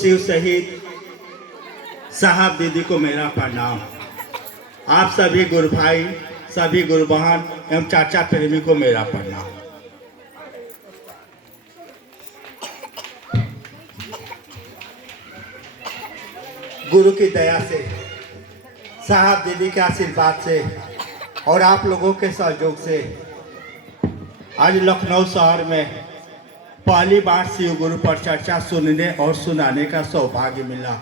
शिव शहीद साहब दीदी को मेरा प्रणाम। आप सभी गुरु भाई, सभी गुरु बहन एवं चाचा प्रेमी को मेरा प्रणाम। गुरु की दया से, साहब दीदी के आशीर्वाद से और आप लोगों के सहयोग से आज लखनऊ शहर में पहली बार शिव गुरु पर चर्चा सुनने और सुनाने का सौभाग्य मिला।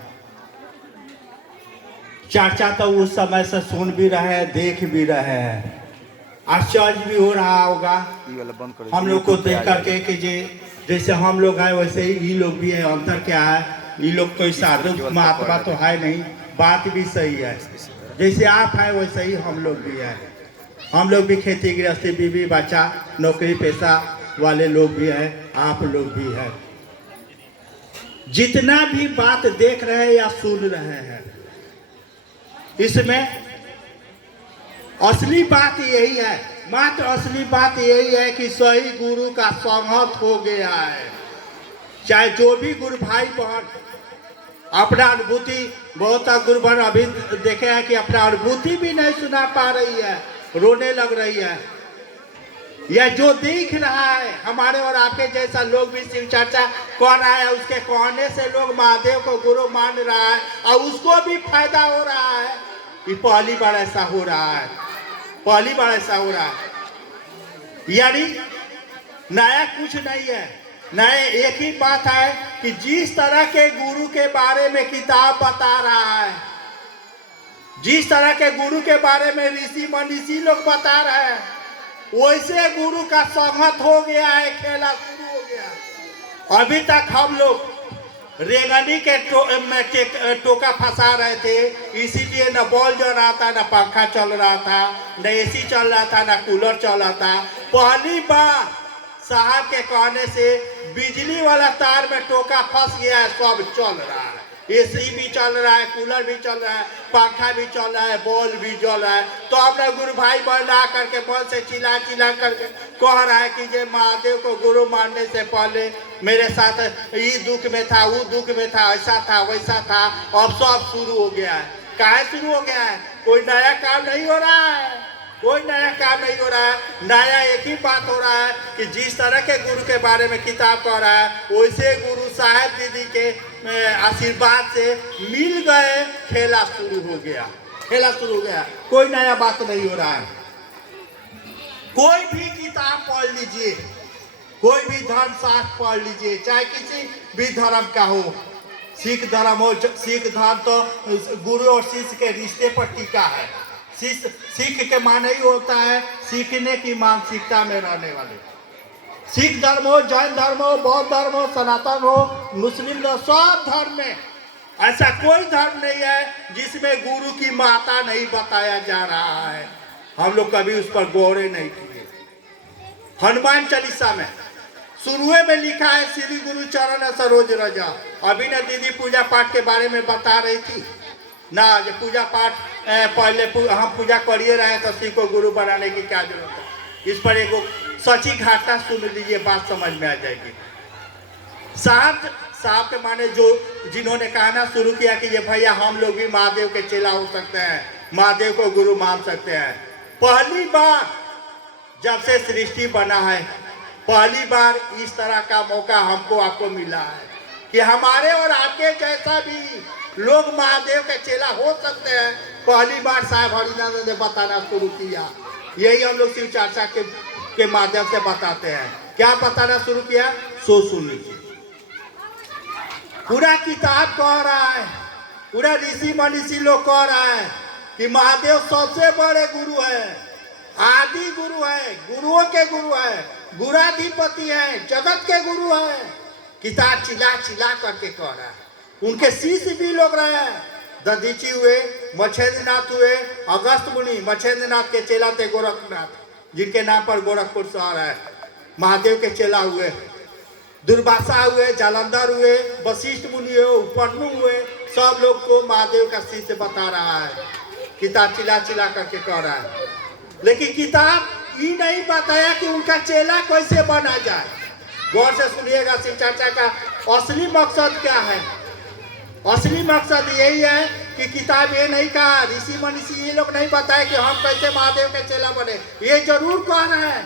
चर्चा तो उस समय से सुन भी रहे हैं, देख भी रहे हैं। आश्चर्य भी हो रहा होगा हम लोग को देख करके कि जैसे हम लोग हैं वैसे ही ये लोग भी हैं। अंतर क्या है, ये लोग कोई साधु महात्मा तो है नहीं, बात भी सही है। जैसे आप हैं वैसे ही हम लोग भी हैं। हम लोग भी खेती गृहस्थी, बीवी बच्चा, नौकरी पेशा वाले लोग भी हैं, आप लोग भी हैं। जितना भी बात देख रहे हैं या सुन रहे हैं, इसमें असली बात यही है, मात्र असली बात यही है कि सही गुरु का संगत हो गया है। चाहे जो भी गुरु भाई बहन अपना अनुभूति, बहुत गुरु बहन अभी देखे हैं कि अपना अनुभूति भी नहीं सुना पा रही है, रोने लग रही है। यह जो देख रहा है, हमारे और आपके जैसा लोग भी शिव चर्चा कर रहा है, उसके कहने से लोग महादेव को गुरु मान रहा है और उसको भी फायदा हो रहा है। ये पहली बार ऐसा हो रहा है, पहली बार ऐसा हो रहा है। यानी नया कुछ नहीं है, नए एक ही बात है कि जिस तरह के गुरु के बारे में किताब बता रहा है, जिस तरह के गुरु के बारे में ऋषि मनीषी लोग बता रहे हैं, वैसे गुरु का संगत हो गया है, खेला शुरू हो गया। अभी तक हम लोग रेंगनी के टोका फंसा रहे थे, इसीलिए न बॉल जल रहा था, न पंखा चल रहा था, न एसी चल रहा था, न कूलर चल रहा था। पहली बार साहब के कहने से बिजली वाला तार में टोका फंस गया है, सब चल रहा है। एसी भी चल रहा है, कूलर भी चल रहा है, पंखा भी चल रहा है, बॉल भी जल रहा है। तो अपना गुरु भाई बना करके मन से चिल्ला चिल्ला करके कह रहा है कि ये महादेव को गुरु मानने से पहले मेरे साथ ये दुख में था, वो दुख में था, ऐसा था, वैसा था। अब सब शुरू हो गया है। काहे शुरू हो गया है? कोई नया काम नहीं हो रहा है, कोई नया काम नहीं हो रहा है। नया एक ही बात हो रहा है कि जिस तरह के गुरु के बारे में किताब पढ़ रहा है, वैसे गुरु साहब दीदी के आशीर्वाद से मिल गए, खेला शुरू हो गया, खेला शुरू हो गया। कोई नया बात नहीं हो रहा है। कोई भी किताब पढ़ लीजिए, कोई भी धर्म शास्त्र पढ़ लीजिए, चाहे किसी भी धर्म का हो, सिख धर्म हो, सिख धर्म तो गुरु और शिष्य के रिश्ते पर टिका है। सिख के माने ही होता है सीखने की मानसिकता में रहने वाले। सिख धर्म हो, जैन धर्म हो, बौद्ध धर्म हो, सनातन हो, मुस्लिम धर्म, सब धर्म में ऐसा कोई धर्म नहीं है जिसमें गुरु की माता नहीं बताया जा रहा है। हम लोग कभी उस पर गौर नहीं किए। हनुमान चालीसा में शुरुए में लिखा है श्री गुरु चरण सरोज रजा। अभी ना दीदी पूजा पाठ के बारे में बता रही थी ना, जो पूजा पाठ पहले हम पूजा करिए रहे तो शिव को गुरु बनाने की क्या जरूरत है। इस पर एक सची घटना सुन लीजिए, बात समझ में आ जाएगी। साहब के माने जो जिन्होंने कहना शुरू किया कि ये भैया हम लोग भी महादेव के चेला हो सकते हैं, महादेव को गुरु मान सकते हैं। पहली बार जब से सृष्टि बना है, पहली बार इस तरह का मौका हमको आपको मिला है कि हमारे और आपके जैसा भी लोग महादेव के चेला हो सकते हैं। पहली बार साहब हरिनाथ ने बताना शुरू किया। यही हम लोग शिव चर्चा के माध्यम से बताते हैं। क्या बताना शुरू किया, सो सुन लीजिए। पूरा किताब कह रहा है, पूरा ऋषि मनीषी लोग कह रहा है कि महादेव सबसे बड़े गुरु है, आदि गुरु है, गुरुओं के गुरु है, गुराधिपति है, जगत के गुरु है। किताब चिल्ला चिल्ला करके कह रहा है। उनके शिष्य भी लोग रहे हैं, दधीची हुए, मच्छेंद्रनाथ हुए, अगस्त मुनि, मच्छेंद्रनाथ के चेला थे गोरखनाथ, जिनके नाम पर गोरखपुर शहर है। महादेव के चेला हुए, दुर्वासा हुए, जालंधर हुए, वशिष्ठ मुनि हुए, उपन्नु हुए, सब लोग को महादेव का शिष्य बता रहा है। किताब चिल्ला चिल्ला करके कह रहा है। लेकिन किताब ये नहीं बताया कि उनका चेला कैसे बना जाए। गौर से सुनिएगा शिव चर्चा का असली मकसद क्या है। असली मकसद यही है कि किताब ये नहीं कहा, ऋषि मनीषी ये लोग नहीं बताए कि हम कैसे महादेव के चेला बने। ये जरूर कह रहे हैं,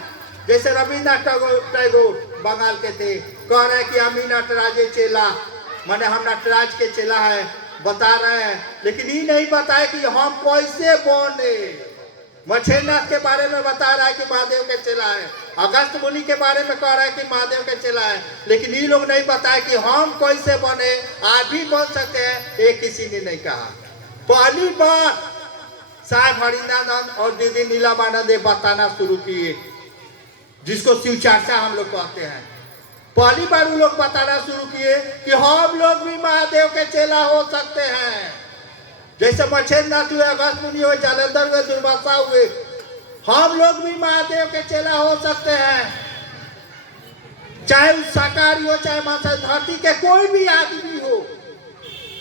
जैसे रविन्द्रनाथ टैगोर बंगाल के थे, कह रहे हैं कि हम ही नटराज चेला, माने हम नटराज के चेला है, बता रहे हैं। लेकिन ये नहीं बताए कि हम कैसे बने। मछेंद्रनाथ के बारे में बता रहा है कि महादेव के चेला है, अगस्त मुनि के बारे में कह रहा है कि महादेव के चेला है, लेकिन ये लोग नहीं बताए कि हम कैसे बने। आप भी बन सकते हैं, ये किसी ने नहीं कहा। पहली बार साहब हरिनानंद और दीदी नीलमानंद बताना शुरू किए, जिसको शिव चर्चा हम लोग कहते हैं। पहली बार वो लोग बताना शुरू किए कि हम लोग भी महादेव के चेला हो सकते हैं। जैसे मछेंद्रनाथ हुए, अगस्त मुनि हुए, जालंधर हुए, दुर्वासा हुए, हम लोग भी महादेव के चेला हो सकते हैं। चाहे शाकाहारी हो, चाहे मांसाहारी, धरती के कोई भी आदमी हो,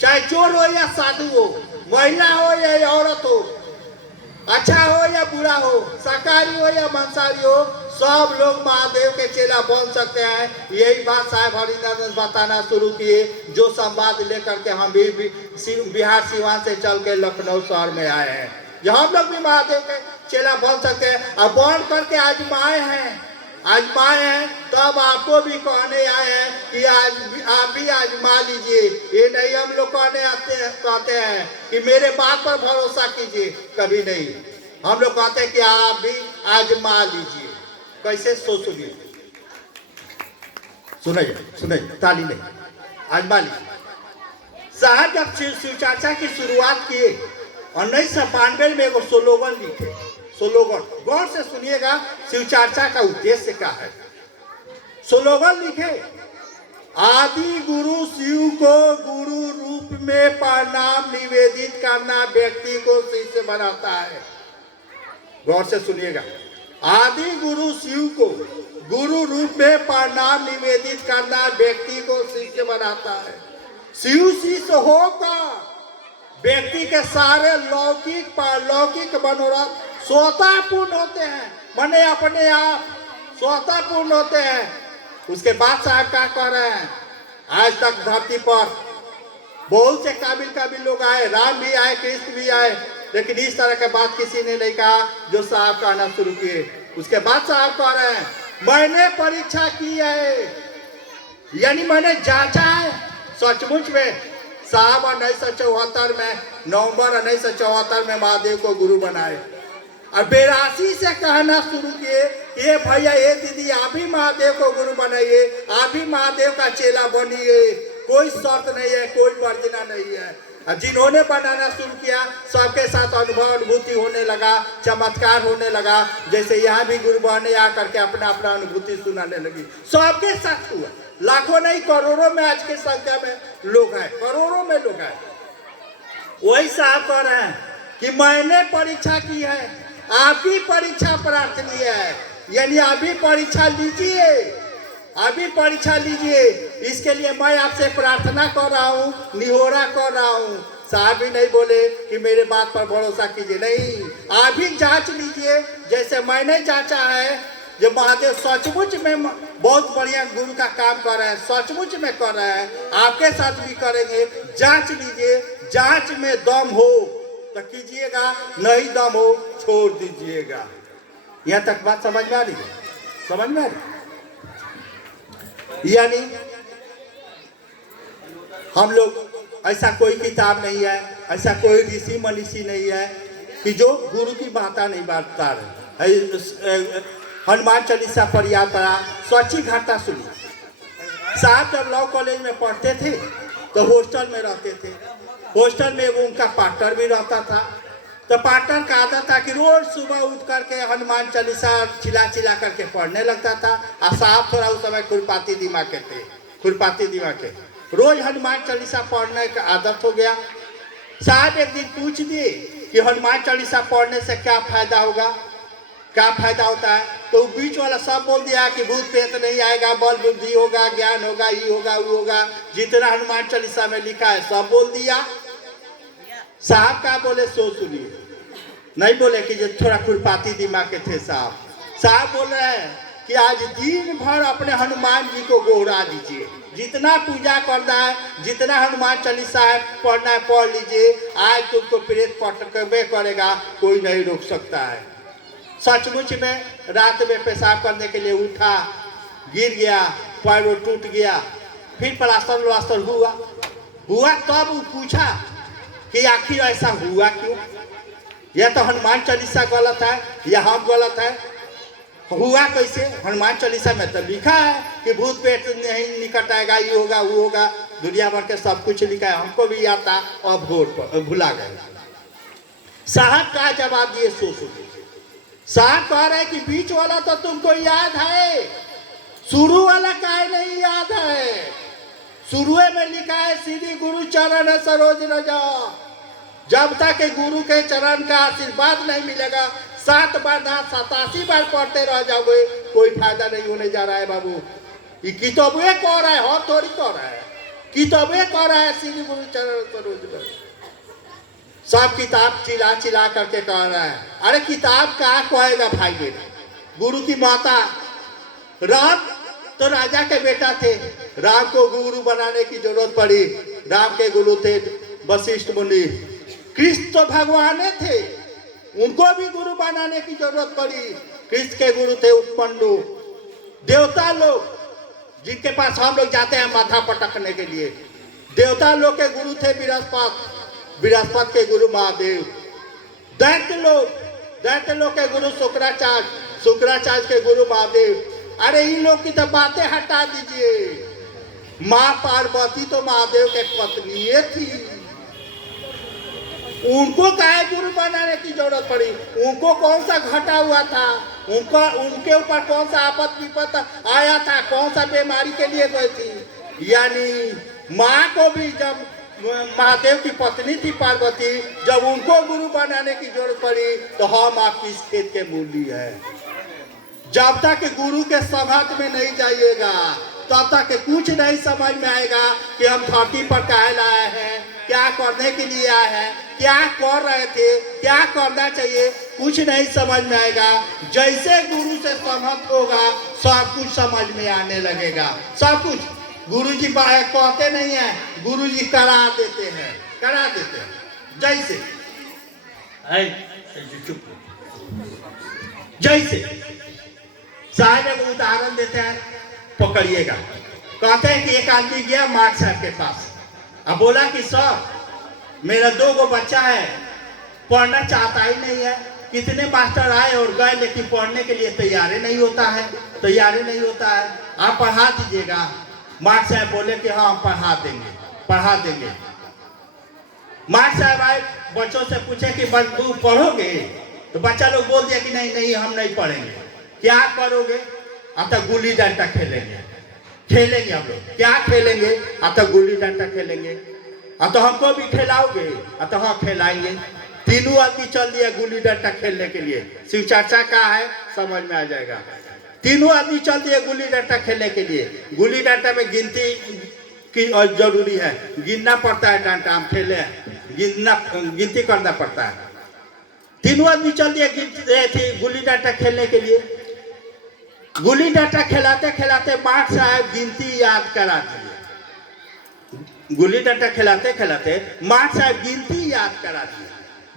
चाहे चोर हो या साधु हो, महिला हो या औरत हो, अच्छा हो या बुरा हो, शाकाहारी हो या मांसाहारी हो, सब लोग महादेव के चेला बन सकते हैं। यही बात साहब हरिनानंद बताना शुरू किए, जो संवाद लेकर के हम भी बिहार सिवान से चल के लखनऊ शहर में आए हैं, जो हम लोग भी महादेव के चेला बन सकते हैं। और बन करके आजमाए हैं, तब आपको भी कहने आए हैं कि आज आप भी आजमा लीजिए। ये नहीं हम लोग कहते हैं कि मेरे बात पर भरोसा कीजिए, कभी नहीं। हम लोग कहते हैं कि आप भी आजमा लीजिए। कैसे सुनिए, सुनिए, ताली नहीं, आजमा लीजिए। साहब जब शिव चर्चा की शुरुआत किए 1992 में एगो स्लोगन लिखे, स्लोगन गौर से सुनिएगा, शिव चर्चा का उद्देश्य क्या है। स्लोगन लिखे, आदि गुरु शिव को गुरु रूप में प्रणाम निवेदित करना व्यक्ति को शिष्य बनाता है। गौर से सुनिएगा, आदि गुरु शिव को गुरु रूप में प्रणाम निवेदित करना व्यक्ति को शिष्य बनाता है। शिव शिष्य होकर व्यक्ति के सारे लौकिक पारलौकिक मनोरथ स्वतः पूर्ण होते हैं, माने अपने आप स्वतः पूर्ण होते हैं। उसके बाद साहब क्या कह रहे हैं, आज तक धरती पर बहुत से काबिल लोग आए, राम भी आए, कृष्ण भी आए, लेकिन इस तरह के बात किसी ने नहीं कहा जो साहब कहना शुरू किए। उसके बाद साहब कह रहे हैं, मैंने परीक्षा की है, यानी मैंने जांचा है। सचमुच में साहब 1974 में, नवंबर 1974 में महादेव को गुरु बनाए। और 82 से कहना शुरू किए, ये भैया, ये दीदी, आप भी महादेव को गुरु बनाइए, आप भी महादेव का चेला बनिए, कोई शर्त नहीं है, कोई वर्जना नहीं है। और जिन्होंने बनाना शुरू किया, सबके साथ अनुभव अनुभूति होने लगा, चमत्कार होने लगा। जैसे यहाँ भी गुरु बने आकर के अपना अपना अनुभूति सुनाने लगी, सबके साथ हुआ। लाखों नहीं, करोड़ों में आज की संख्या में लोग हैं, करोड़ों में लोग हैं। वही साहब कह रहे हैं कि मैंने परीक्षा की है, आपकी परीक्षा प्रार्थनीय है, यानी अभी परीक्षा लीजिए, अभी परीक्षा लीजिए। इसके लिए मैं आपसे प्रार्थना कर रहा हूँ, निहोरा कर रहा हूँ। साहब भी नहीं बोले कि मेरे बात पर भरोसा कीजिए, नहीं, आप भी जांच लीजिए, जैसे मैंने जांचा है। जो महादेव सचमुच में बहुत बढ़िया गुरु का काम कर रहे हैं, सचमुच में कर रहे हैं, आपके साथ भी करेंगे। जांच लीजिए, जांच में दम हो तो कीजिएगा, नहीं दम हो छोड़ दीजिएगा। यहाँ तक बात समझ में आ रही है? समझ में आ रही? यानी हम लोग, ऐसा कोई किताब नहीं है, ऐसा कोई ऋषि मनीषी नहीं है कि जो गुरु की बात नहीं बांटता रहे। हनुमान चालीसा पर याद पड़ा, सच्ची घटना सुनी। साहब जब लॉ कॉलेज में पढ़ते थे तो हॉस्टल में रहते थे। हॉस्टल में वो उनका पार्टनर भी रहता था। तो पार्टनर का आदत था कि रोज सुबह उठ करके हनुमान चालीसा चिल्ला करके पढ़ने लगता था। और साहब थोड़ा उस समय खुरपाती दिमाग के थे, खुरपाती दिमाग के, रोज हनुमान चालीसा पढ़ने का आदत हो गया। साहब एक दिन पूछ दिए कि हनुमान चालीसा पढ़ने से क्या फायदा होगा, क्या फायदा होता है। तो बीच वाला सब बोल दिया कि भूत प्रेत नहीं आएगा, बल बुद्धि होगा, ज्ञान होगा, ये होगा, वो होगा, जितना हनुमान चालीसा में लिखा है सब बोल दिया। साहब क्या बोले सो सुनिए, नहीं बोले कि जो थोड़ा खुरपाती दिमाग के थे साहब। साहब बोल रहे हैं कि आज दिन भर अपने हनुमान जी को गोहरा दीजिए, जितना पूजा करना है, जितना हनुमान चालीसा है पढ़ना है पढ़ लीजिए, आज तुमको प्रेत पटकबे करेगा, कोई नहीं रोक सकता है। सचमुच में रात में पेशाब करने के लिए उठा, गिर गया, पैर टूट गया, फिर प्लास्टर व्लास्टर हुआ तब वो पूछा कि आखिर ऐसा हुआ क्यों? यह तो हनुमान चालीसा गलत है, यह हम गलत है, हुआ कैसे? हनुमान चालीसा में तो लिखा है कि भूत पेट नहीं निकट आएगा, ये होगा वो होगा, दुनिया भर के सब कुछ लिखा है, हमको भी याद था और भुला गए। साहब का जवाब दिए सोचो। साहब कह रहे कि बीच वाला तो तुमको याद है, शुरू वाला काहे नहीं याद है? शुरू में लिखा है श्री गुरु चरण सरोज रज, जब तक गुरु के चरण का आशीर्वाद नहीं मिलेगा 7 बार ना 87 बार पढ़ते रह जाओगे, कोई फायदा नहीं होने जा रहा है बाबू। ये किताबें कह रहा है, हो थोड़ी कह रहा है, किताबें कह रहा है श्री गुरु चरण सरोज रज। सब किताब चिल्ला चिल्ला करके कह रहा है। अरे किताब क्या कहेगा भाई बेटा? गुरु की माता राम तो राजा के बेटा थे, राम को गुरु बनाने की जरूरत पड़ी, राम के गुरु थे वशिष्ठ मुनि। कृष्ण तो भगवान थे, उनको भी गुरु बनाने की जरूरत पड़ी, कृष्ण के गुरु थे उपमंडु। देवता लोग जिनके पास हम लोग जाते हैं माथा पटकने के लिए, देवता लोग के गुरु थे बृहस्पति के गुरु महादेव। दैत्य लोग के गुरु शुक्राचार्य के गुरु महादेव। अरे इन लोग की तो बातें हटा दीजिए, माँ पार्वती तो महादेव के पत्नी थी, उनको काहे गुरु बनाने की जरूरत पड़ी? उनको कौन सा घटा हुआ था? उनके ऊपर कौन सा आपद विपद आया था? कौन सा बीमारी के लिए गई थी? यानी माँ को भी जब महादेव की पत्नी थी पार्वती, जब उनको गुरु बनाने की जरूरत पड़ी तो हम आपकी इस खेत के मूली है। जब तक गुरु के संगत में नहीं जाइएगा तब तक कुछ नहीं समझ में आएगा कि हम धरती पर काहे लाए हैं, क्या करने के लिए आए हैं, क्या कर रहे थे, क्या करना चाहिए, कुछ नहीं समझ में आएगा। जैसे गुरु से संगत होगा सब कुछ समझ में आने लगेगा। सब कुछ गुरु जी कहते नहीं है, गुरु जी करा देते हैं। जैसे साहब एक उदाहरण देते हैं, पकड़िएगा। कहते हैं कि एक आदमी गया मार्ट साहब के पास, अब बोला कि सर मेरा 2 बच्चा है, पढ़ना चाहता ही नहीं है, कितने मास्टर आए और गए लेकिन पढ़ने के लिए तैयार नहीं होता है, आप पढ़ा दीजिएगा। मार्ट साहब बोले कि हाँ पढ़ा देंगे। मार्ट साहब आए, बच्चों से पूछे कि तू पढ़ोगे? तो बच्चा लोग बोल दिया कि नहीं हम नहीं पढ़ेंगे। क्या करोगे? अब तक गुल्ली डंडा खेलेंगे हम लोग। क्या खेलेंगे? अब तक गुल्ली डंडा खेलेंगे। अब तो हमको भी खिलाओगे? अब तो हाँ खिलाएंगे। तीनों आदमी चल दिया गुल्ली डंडा खेलने के लिए। शिव चर्चा का है, समझ में आ जाएगा। तीनों आदमी चल दिए गुल्ली डंडा खेलने के लिए। गुल्ली डंडा में गिनती की जरूरी है, गिनना पड़ता है। डंडा हम खेले गिनती करना पड़ता है। तीनों आदमी चल दिए गुल्ली डंडा खेलने के लिए। गुल्ली डंडा खिलाते खिलाते मार्ट साहब गिनती याद करा दिए। गुल्ली डंडा खिलाते मार्ट साहब गिनती याद करा दिए।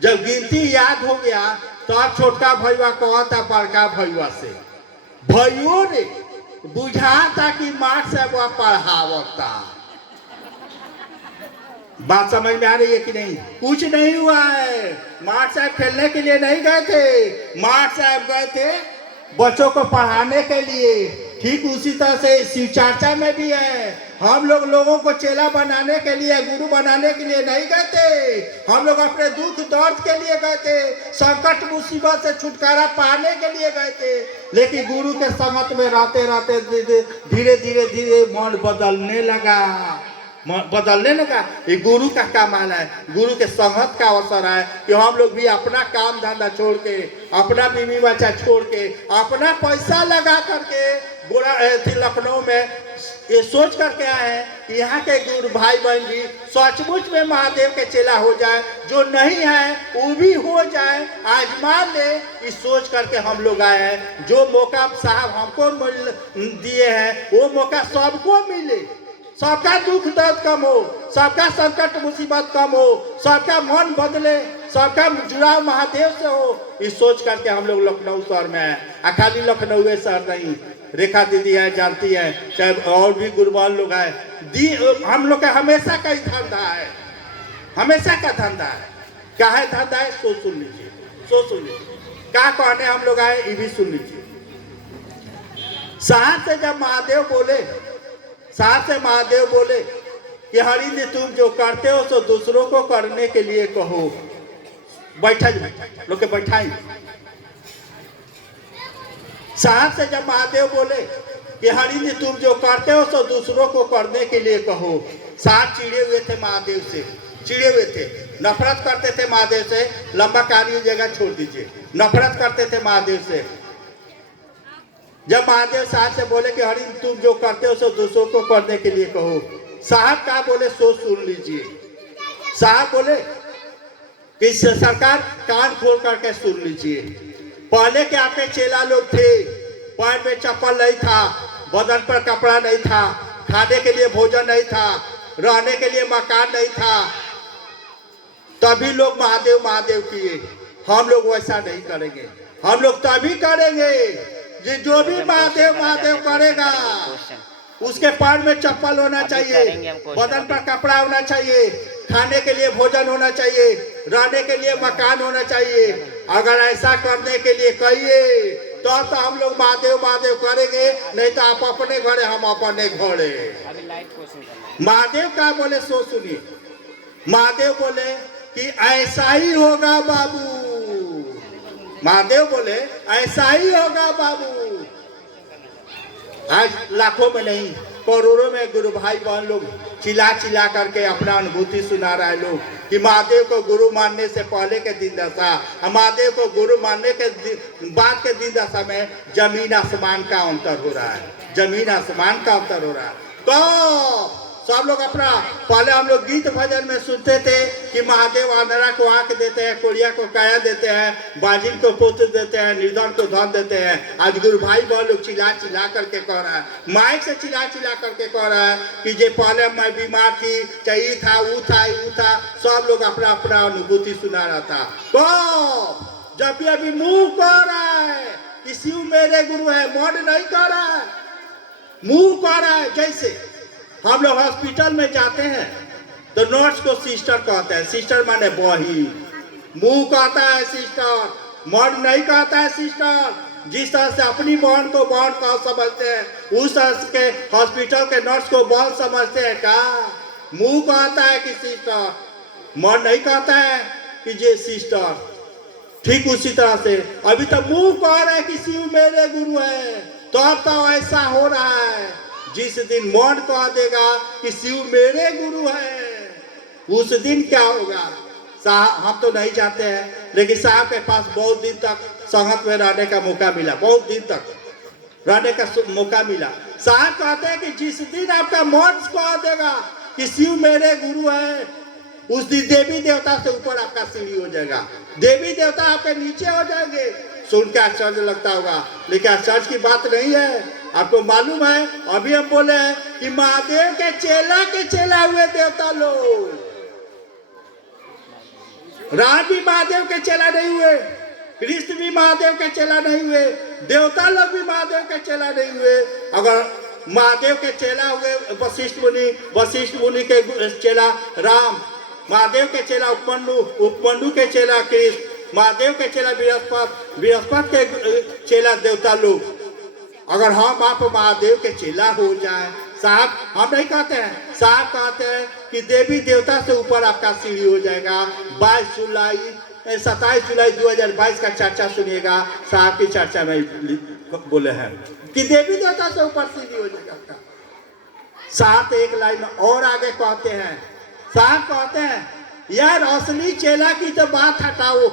जब गिनती याद हो गया तो अब छोटका भैया कहता बड़का भैया से, भैया रे बुझाता कि मार्ट साहब पढ़ावता। बात समझ में आ रही है कि नहीं? कुछ नहीं हुआ है। मार्ट साहब खेलने के लिए नहीं गए थे, मार्ट साहब गए थे बच्चों को पढ़ाने के लिए। ठीक उसी तरह से शिव चर्चा में भी है, हम लोगों को चेला बनाने के लिए, गुरु बनाने के लिए नहीं गए थे। हम लोग अपने दुख दर्द के लिए गए थे, संकट मुसीबत से छुटकारा पाने के लिए गए थे। लेकिन गुरु के संगत में रहते धीरे धीरे मन बदलने लगा। ये गुरु का कमाल है, गुरु के संगत का अवसर है कि हम लोग भी अपना काम धंधा छोड़ के, अपना बीवी बच्चा छोड़ के, अपना पैसा लगा करके लखनऊ में ये सोच करके आए हैं कि यहाँ के गुरु भाई बहन भी सचमुच में महादेव के चेला हो जाए, जो नहीं है वो भी हो जाए, आजमा ले, इस सोच करके हम लोग आए हैं। जो मौका साहब हमको दिए हैं वो मौका सबको मिले, सबका दुख दर्द कम हो, सबका संकट मुसीबत कम हो, सबका मन बदले, सबका जुड़ाव महादेव से हो, इस सोच करके हम लोग लखनऊ शहर में हैं। खाली लखनऊ शहर नहीं, रेखा दीदी है, जानती है, चाहे और भी गुरुबान लोग हैं। हम लोग का हमेशा का ही धंधा है, हमेशा का धंधा है। क्या है धंधा है? सो सुन लीजिए, सो सुन लीजिए, क्या कहने हम लोग आए ये भी सुन लीजिए। साहब से जब महादेव बोले, साहब से महादेव बोले कि हरिंद तुम जो करते हो सो दूसरों को करने के लिए कहो। बैठा लोग के बैठाई। साहब से जब महादेव बोले कि हरिंद तुम जो करते हो सो दूसरों को करने के लिए कहो। साहब चिड़े हुए थे महादेव से, चिड़े हुए थे, नफरत करते थे महादेव से। लंबा कहानी जगह छोड़ दीजिए, नफरत करते थे महादेव से। जब महादेव साहब से बोले कि हरिंद तुम जो करते हो सो दूसरों को करने के लिए कहो, साहब क्या बोले सो सुन लीजिए। साहब बोले कि सरकार कान खोल करके सुन लीजिए। पहले के आपके चेला लोग थे, पैर में चप्पल नहीं था, बदन पर कपड़ा नहीं था, खाने के लिए भोजन नहीं था, रहने के लिए मकान नहीं था, तभी लोग महादेव महादेव किए। हम लोग वैसा नहीं करेंगे, हम लोग तभी करेंगे जो भी महादेव महादेव करेगा उसके पैर में चप्पल होना चाहिए, बदन पर कपड़ा होना चाहिए, खाने के लिए भोजन होना चाहिए, रहने के लिए मकान होना चाहिए। अगर ऐसा करने के लिए कहिए तो हम लोग महादेव महादेव करेंगे, नहीं तो आप अपने घरे हम अपने घरे। महादेव क्या बोले सो सुनिए। महादेव बोले कि ऐसा ही होगा बाबू। महादेव बोले ऐसा ही होगा बाबू। आज लाखों में नहीं करोड़ों में गुरु भाई बहन लोग चिल्ला चिल्ला करके अपना अनुभूति सुना रहा है लोग कि महादेव को गुरु मानने से पहले के दिन दशा, महादेव को गुरु मानने के बाद के दिन दशा में जमीन आसमान का अंतर हो रहा है, जमीन आसमान का अंतर हो रहा है। तो सब लोग अपना, पहले हम लोग गीत भजन में सुनते थे कि महादेव आंधरा को आंख देते हैं, कोड़िया को काया देते हैं, बाजिल को पुत्र देते हैं, निर्धन को धन देते हैं। आज गुरु भाई बहुत लोग चिल्ला चिल्ला करके कह रहा है, माइक से चिल्ला चिल्ला करके कह रहा है कि जे पहले मैं बीमार थी, चाहिए था, वो था, वो था। सब लोग अपना अपना अनुभूति सुना रहा था। तो जब भी अभी मुंह कह रहा है कि शिव मेरे गुरु है, मन नहीं कह रहा है, मुंह कह रहा है। जैसे हम लोग हॉस्पिटल में जाते हैं तो नर्स को सिस्टर कहते हैं, सिस्टर माने बही, मुंह कहता है सिस्टर, मर्द नहीं कहता है सिस्टर। जिस तरह से अपनी बहन को बहन कह समझते हैं, उस तरह के हॉस्पिटल के नर्स को बहन समझते हैं का। मुंह कहता है कि सिस्टर, मर्द नहीं कहता है कि जे सिस्टर। ठीक उसी तरह से अभी तो मुंह कह रहा है कि शिव मेरे गुरु है, तो ऐसा हो रहा है। जिस दिन मन कह देगा कि शिव मेरे गुरु है, उस दिन क्या होगा साहब हम तो नहीं जानते हैं, लेकिन साहब के पास बहुत दिन तक संगत में रहने का मौका मिला, बहुत दिन तक रहने का मौका मिला। साहब कहते हैं कि जिस दिन आपका मन कह देगा कि शिव मेरे गुरु है, उस दिन देवी देवता से ऊपर आपका सीढ़ी हो जाएगा, देवी देवता आपके नीचे हो जाएंगे। सुन के आश्चर्य लगता होगा, लेकिन आश्चर्य की बात नहीं है। आपको मालूम है अभी हम बोले हैं कि महादेव के चेला हुए देवता लोग, राम भी महादेव के चेला नहीं हुए, कृष्ण भी महादेव के चेला नहीं हुए, देवता लोग भी महादेव के चेला नहीं हुए। अगर महादेव के चेला हुए वशिष्ठ मुनि के चेला राम, महादेव के चेला उपमन्यु के चेला कृष्ण, महादेव के चेला बृहस्पति के चेला देवता लोग। अगर हम आप महादेव के चेला हो जाए, साहब हम नहीं कहते हैं, साहब कहते हैं कि देवी देवता से ऊपर आपका सीढ़ी हो जाएगा। 27 जुलाई 2022 का चर्चा सुनिएगा, साहब की चर्चा में बोले हैं कि देवी देवता से ऊपर सीढ़ी हो जाएगा आपका। साहब एक लाइन और आगे कहते हैं, साहब कहते हैं यार असली चेला की तो बात हटाओ,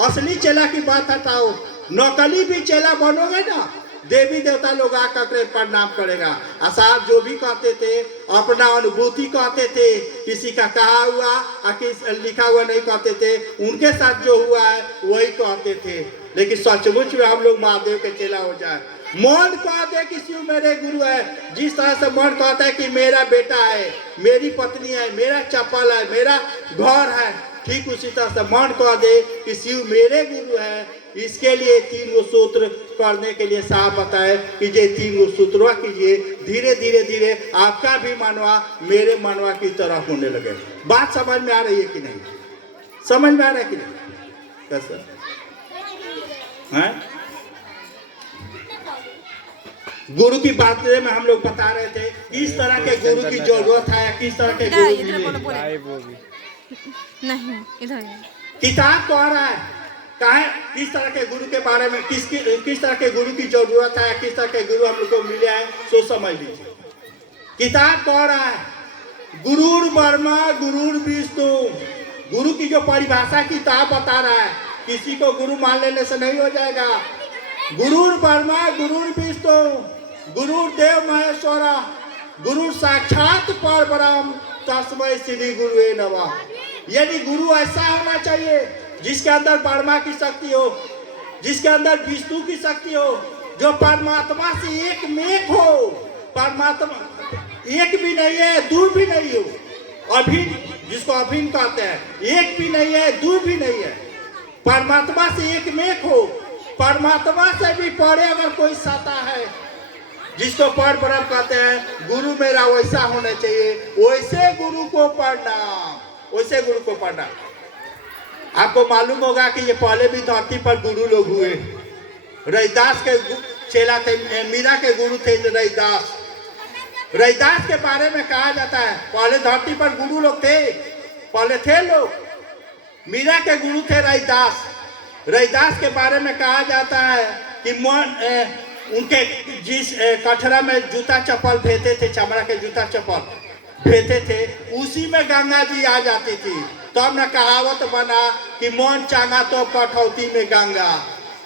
असली चेला की बात हटाओ, नकली भी चेला बनोगे ना देवी देवता लोग आकर के प्रणाम करेगा। साहब जो भी कहते थे अपना अनुभूति कहते थे, किसी का कहा हुआ और लिखा हुआ नहीं कहते थे, उनके साथ जो हुआ है वही कहते थे। लेकिन सचमुच में हम लोग महादेव के चेला हो जाए, मन कहते हैं कि शिव मेरे गुरु है। जिस तरह से मन कहता है कि मेरा बेटा है, मेरी पत्नी है, मेरा चप्पल है, मेरा घर है, ठीक उसी तरह से मन कह दे कि शिव मेरे गुरु है। इसके लिए 3 गो सूत्र करने के लिए साहब बताए कि ये 3 गो सूत्रों कीजिए, धीरे धीरे धीरे आपका भी मनवा मेरे मनवा की तरह होने लगे। बात समझ में आ रही है कि नहीं? समझ में आ रहा है कि नहीं? कैसे हैं? गुरु की बात में हम लोग बता रहे थे किस तरह के गुरु की जरूरत है, किस तरह के गुरु नहीं इधर किताब कह रहा है कहे किस तरह के गुरु के बारे में, किस तरह के गुरु की जरूरत है, किस तरह के गुरु हम लोग को मिले हैं, सो समझ लीजिए। किताब कह रहा है गुरुर ब्रह्मा गुरुर विष्णु। गुरु की जो परिभाषा किताब बता रहा है, किसी को गुरु मान लेने से नहीं हो जाएगा। गुरुर ब्रह्मा गुरुर विष्णु गुरुर देव महेश्वर गुरु साक्षात परब्रह्म तस्मै श्री गुरुवे नमः। यानी गुरु ऐसा होना चाहिए जिसके अंदर ब्रह्मा की शक्ति हो, जिसके अंदर विष्णु की शक्ति हो, जो परमात्मा से एक में हो। परमात्मा एक भी नहीं है, दो भी नहीं हो। अभिन्न, जिसको अभिन्न कहते हैं, एक भी नहीं है, दो भी नहीं है। परमात्मा से एक में हो। परमात्मा से भी परे अगर कोई सत्ता है, जिसको पर ब्रह्म कहते हैं, गुरु मेरा वैसा होना चाहिए। वैसे गुरु को पढ़ना, वैसे गुरु को पढ़ना। आपको मालूम होगा कि ये पहले भी धरती पर गुरु लोग हुए। रैदास के चेला थे, मीरा के गुरु थे रैदास। रैदास के बारे में कहा जाता है पहले धरती पर गुरु लोग थे, पहले थे लोग। मीरा के गुरु थे रैदास। रैदास के बारे में कहा जाता है कि उनके जिस कठरा में जूता चप्पल भेजते थे, चमड़ा के जूता चप्पल भेजते थे, उसी में गंगा जी आ जाती थी। तब न कहावत बना कि मन चांगा तो कठौती में गंगा।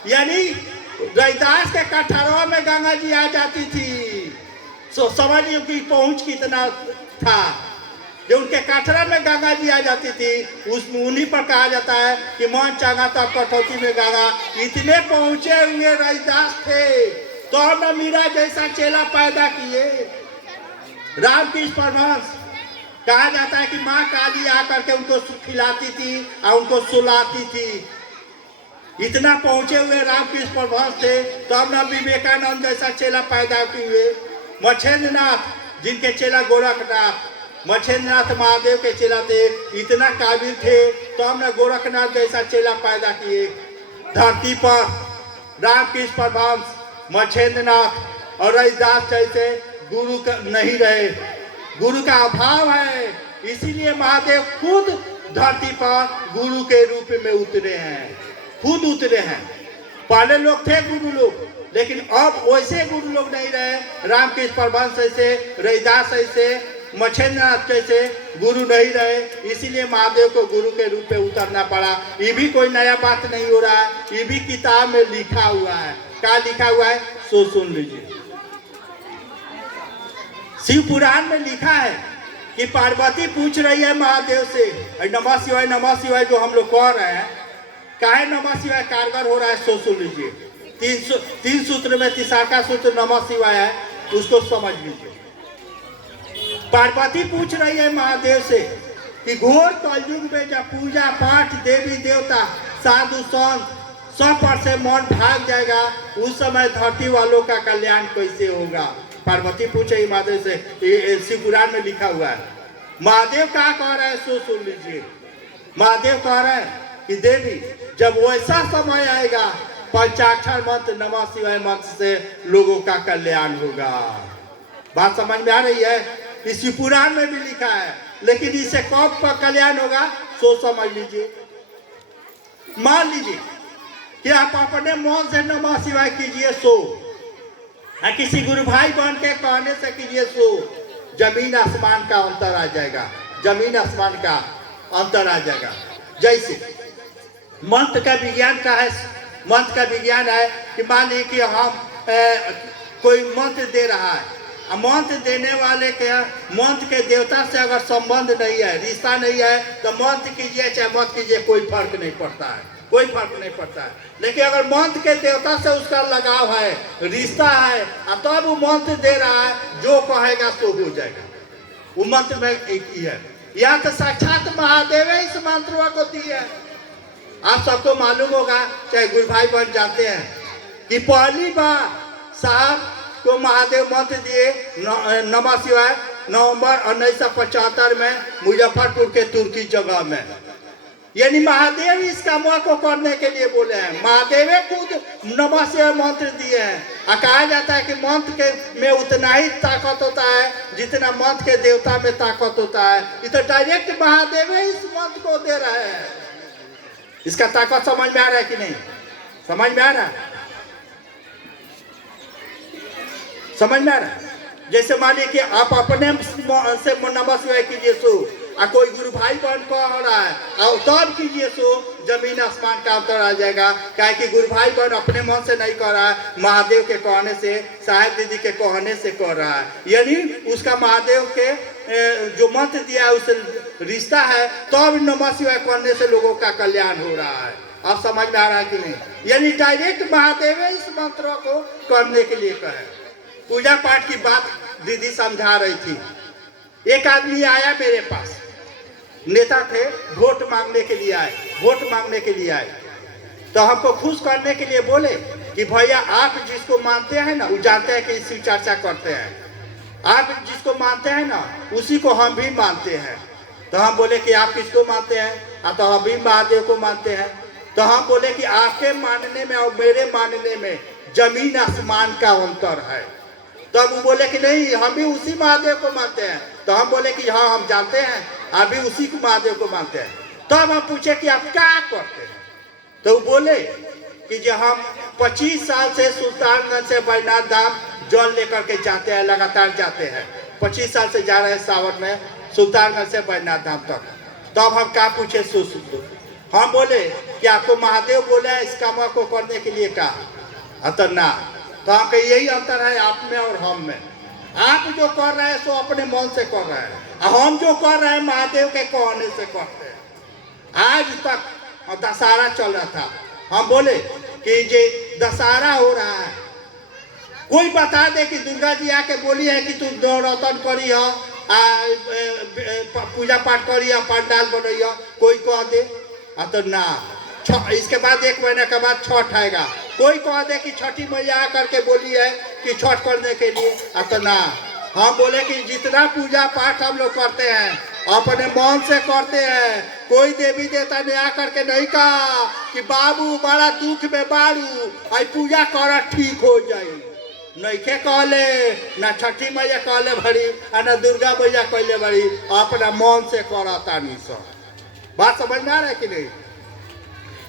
यानी रैदास के कठरवा में गंगा जी आ जाती थी। सो समझिए कि पहुंच कितना था। जो उनके कठरा में गंगा जी आ जाती थी, उसमें उन्हीं पर कहा जाता है कि मन चांगा तो कठौती में गंगा। इतने पहुंचे हुए रैदास थे तो न मीरा जैसा चेला पैदा किए। रामकृष्ण परमहंस कहा जाता है कि माँ काली आकर के उनको खिलाती थी और उनको सुलाती थी। इतना पहुंचे हुए रामकृष्ण परमहंस थे तब न विवेकानंद जैसा चेला पैदा किए। मछेंद्रनाथ जिनके चेला गोरखनाथ, मछेंद्रनाथ महादेव के चेला थे, इतना काबिल थे तब न गोरखनाथ जैसा चेला पैदा किए। धरती पर रामकृष्ण परमहंस, मछेंद्रनाथ और रैदास जैसे गुरु नहीं रहे। गुरु का अभाव है, इसीलिए महादेव खुद धरती पर गुरु के रूप में उतरे हैं, खुद उतरे हैं। पहले लोग थे गुरु लोग, लेकिन अब वैसे गुरु लोग नहीं रहे। रामकृष्ण परमहंस ऐसे, रैदास ऐसे, मछेंद्रनाथ जैसे गुरु नहीं रहे, इसीलिए महादेव को गुरु के रूप में उतरना पड़ा। ये भी कोई नया बात नहीं हो रहा है, ये भी किताब में लिखा हुआ है। क्या लिखा हुआ है सो सुन लीजिए। शिव पुराण में लिखा है कि पार्वती पूछ रही है महादेव से, नमः शिवाय जो हम लोग कह रहे हैं, काहे नमः शिवाय कारगर हो रहा है सो सुन लीजिए। 3 सूत्र में तीसरा सूत्र नमः शिवाय है, उसको समझ लीजिए। पार्वती पूछ रही है महादेव से कि घोर कलयुग में जब पूजा पाठ देवी देवता साधु संत सब पर से मन भाग जाएगा, उस समय धरती वालों का कल्याण कैसे होगा। पार्वती पूछे महादेव से, शिव पुराण में लिखा हुआ है। महादेव क्या कह रहे हैं सो सुन लीजिए। महादेव कह रहे हैं कि देवी जब वैसा समय आएगा, पंचाक्षर मंत्र नमः शिवाय मंत्र से लोगों का कल्याण होगा। बात समझ में आ रही है? इसी पुराण में भी लिखा है, लेकिन इससे कब का कल्याण होगा सो समझ लीजिए। मान लीजिए कि आप अपने मन से नमः शिवाय कीजिए सो, किसी गुरु भाई बहन के कहने से कीजिए सो, जमीन आसमान का अंतर आ जाएगा। जमीन आसमान का अंतर आ जाएगा। जैसे मंत्र का विज्ञान का है, मंत्र का विज्ञान है कि मान लीजिए कि हम कोई मंत्र दे रहा है, मंत्र देने वाले के मंत्र के देवता से अगर संबंध नहीं है, रिश्ता नहीं है, तो मंत्र कीजिए चाहे मत कीजिए, कोई फर्क नहीं पड़ता है, कोई फर्क नहीं पड़ता है। लेकिन अगर मंत्र के देवता से उसका लगाव है, रिश्ता है, तब वो मंत्र दे रहा है, जो कहेगा सो हो जाएगा। वो मंत्र में एक ही है, यहाँ तो साक्षात महादेव इस मंत्र को दी है। आप सबको मालूम होगा, चाहे गुरु भाई बन जाते हैं, कि पहली बार साहब को महादेव मंत्र दिए नमः शिवाय नवंबर 1975 में मुजफ्फरपुर के तुर्की जगह में। यानी महादेव इस काम को करने के लिए बोले हैं, महादेव खुद नमः शिवाय मंत्र दिए हैं। कहा जाता है कि मंत्र के में उतना ही ताकत होता है जितना मंत्र के देवता में ताकत होता है। ये तो डायरेक्ट महादेव इस मंत्र को दे रहे हैं। इसका ताकत समझ में आ रहा है कि नहीं? समझ में आ रहा है? समझ में आ रहा है? जैसे मानिए कि आप अपने से नमः शिवाय कीजिए सो, कोई गुरु भाई बन कह रहा है और तब कीजिए सो, जमीन आसमान का अंतर आ जाएगा। क्या कि गुरु भाई बन अपने मन से नहीं कर रहा है, महादेव के कहने से, साहेब दीदी के कहने से कर रहा है। यानी उसका महादेव के जो मंत्र दिया है उसे रिश्ता है, तब नमः शिवाय करने से लोगों का कल्याण हो रहा है। आप समझ में आ रहा है कि नहीं? यानी डायरेक्ट महादेव इस मंत्रों को करने के लिए कहे। पूजा पाठ की बात दीदी समझा रही थी। एक आदमी आया मेरे पास, नेता थे, वोट मांगने के लिए आए, वोट मांगने के लिए आए। तो हमको खुश करने के लिए बोले कि भैया आप जिसको मानते हैं ना, वो जानते हैं कि इसकी चर्चा करते हैं, आप जिसको मानते हैं ना उसी को हम भी मानते हैं। तो हम बोले कि आप किसको मानते हैं? तो हम भी महादेव को मानते हैं। तो हम बोले कि आपके मानने में और मेरे मानने में जमीन आसमान का अंतर है। तब वो बोले कि नहीं, हम भी उसी महादेव को मानते हैं। तो हम बोले कि हाँ हम जानते हैं, आप भी उसी को महादेव को मानते हैं। तब हम पूछे कि आप क्या करते हैं? तो वो बोले कि जो हम 25 साल से सुल्तानगंज से बैजनाथ धाम जल लेकर के जाते हैं, लगातार जाते हैं, 25 साल से जा रहे हैं सावन में सुल्तानगंज से बैजनाथ धाम तक। तब हम क्या पूछे? हम बोले कि आपको महादेव बोले है इस काम को करने के लिए कहा? तो ना। तो हम कहे यही अंतर है आप में और हम में। आप जो कर रहे हैं सो अपने मन से कर रहे हैं, हम जो कर रहे हैं महादेव के कहने से करते हैं। आज तक दशहरा चल रहा था, हम बोले कि ये दशहरा हो रहा है, कोई बता दे कि दुर्गा जी आके बोली है कि तू नवरातन करी हो, पूजा पाठ करी हो, पंडाल बनई हो, कोई कह दे? तो ना। इसके बाद 1 महीने के बाद छठ आएगा, कोई कह दे कि छठी मैया आकर के बोली है कि छठ करने के लिए? तो ना। हम बोले कि जितना पूजा पाठ हम लोग करते हैं अपने मन से करते हैं। कोई देवी देवता ने आकर के नहीं कहा कि बाबू बड़ा दुख में बारू आई पूजा कर ठीक हो जाए, नहीं के कहले, ना छठी मैया कहले भरी ना दुर्गा मैया कहले भरी, अपना मन से करता नहीं सब। बात समझ में आ रहा है कि नहीं?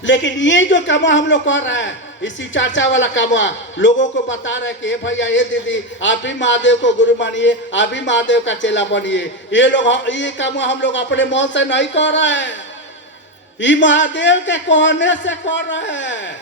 लेकिन ये जो काम हम लोग कर रहे हैं, इसी चर्चा वाला काम लोगों को बता रहे कि भैया ये दीदी आप भी महादेव को गुरु मानिए, आप भी महादेव का चेला बनिए। ये काम हम लोग अपने मन से नहीं कर रहे हैं, ये महादेव के कहने से कर रहे हैं।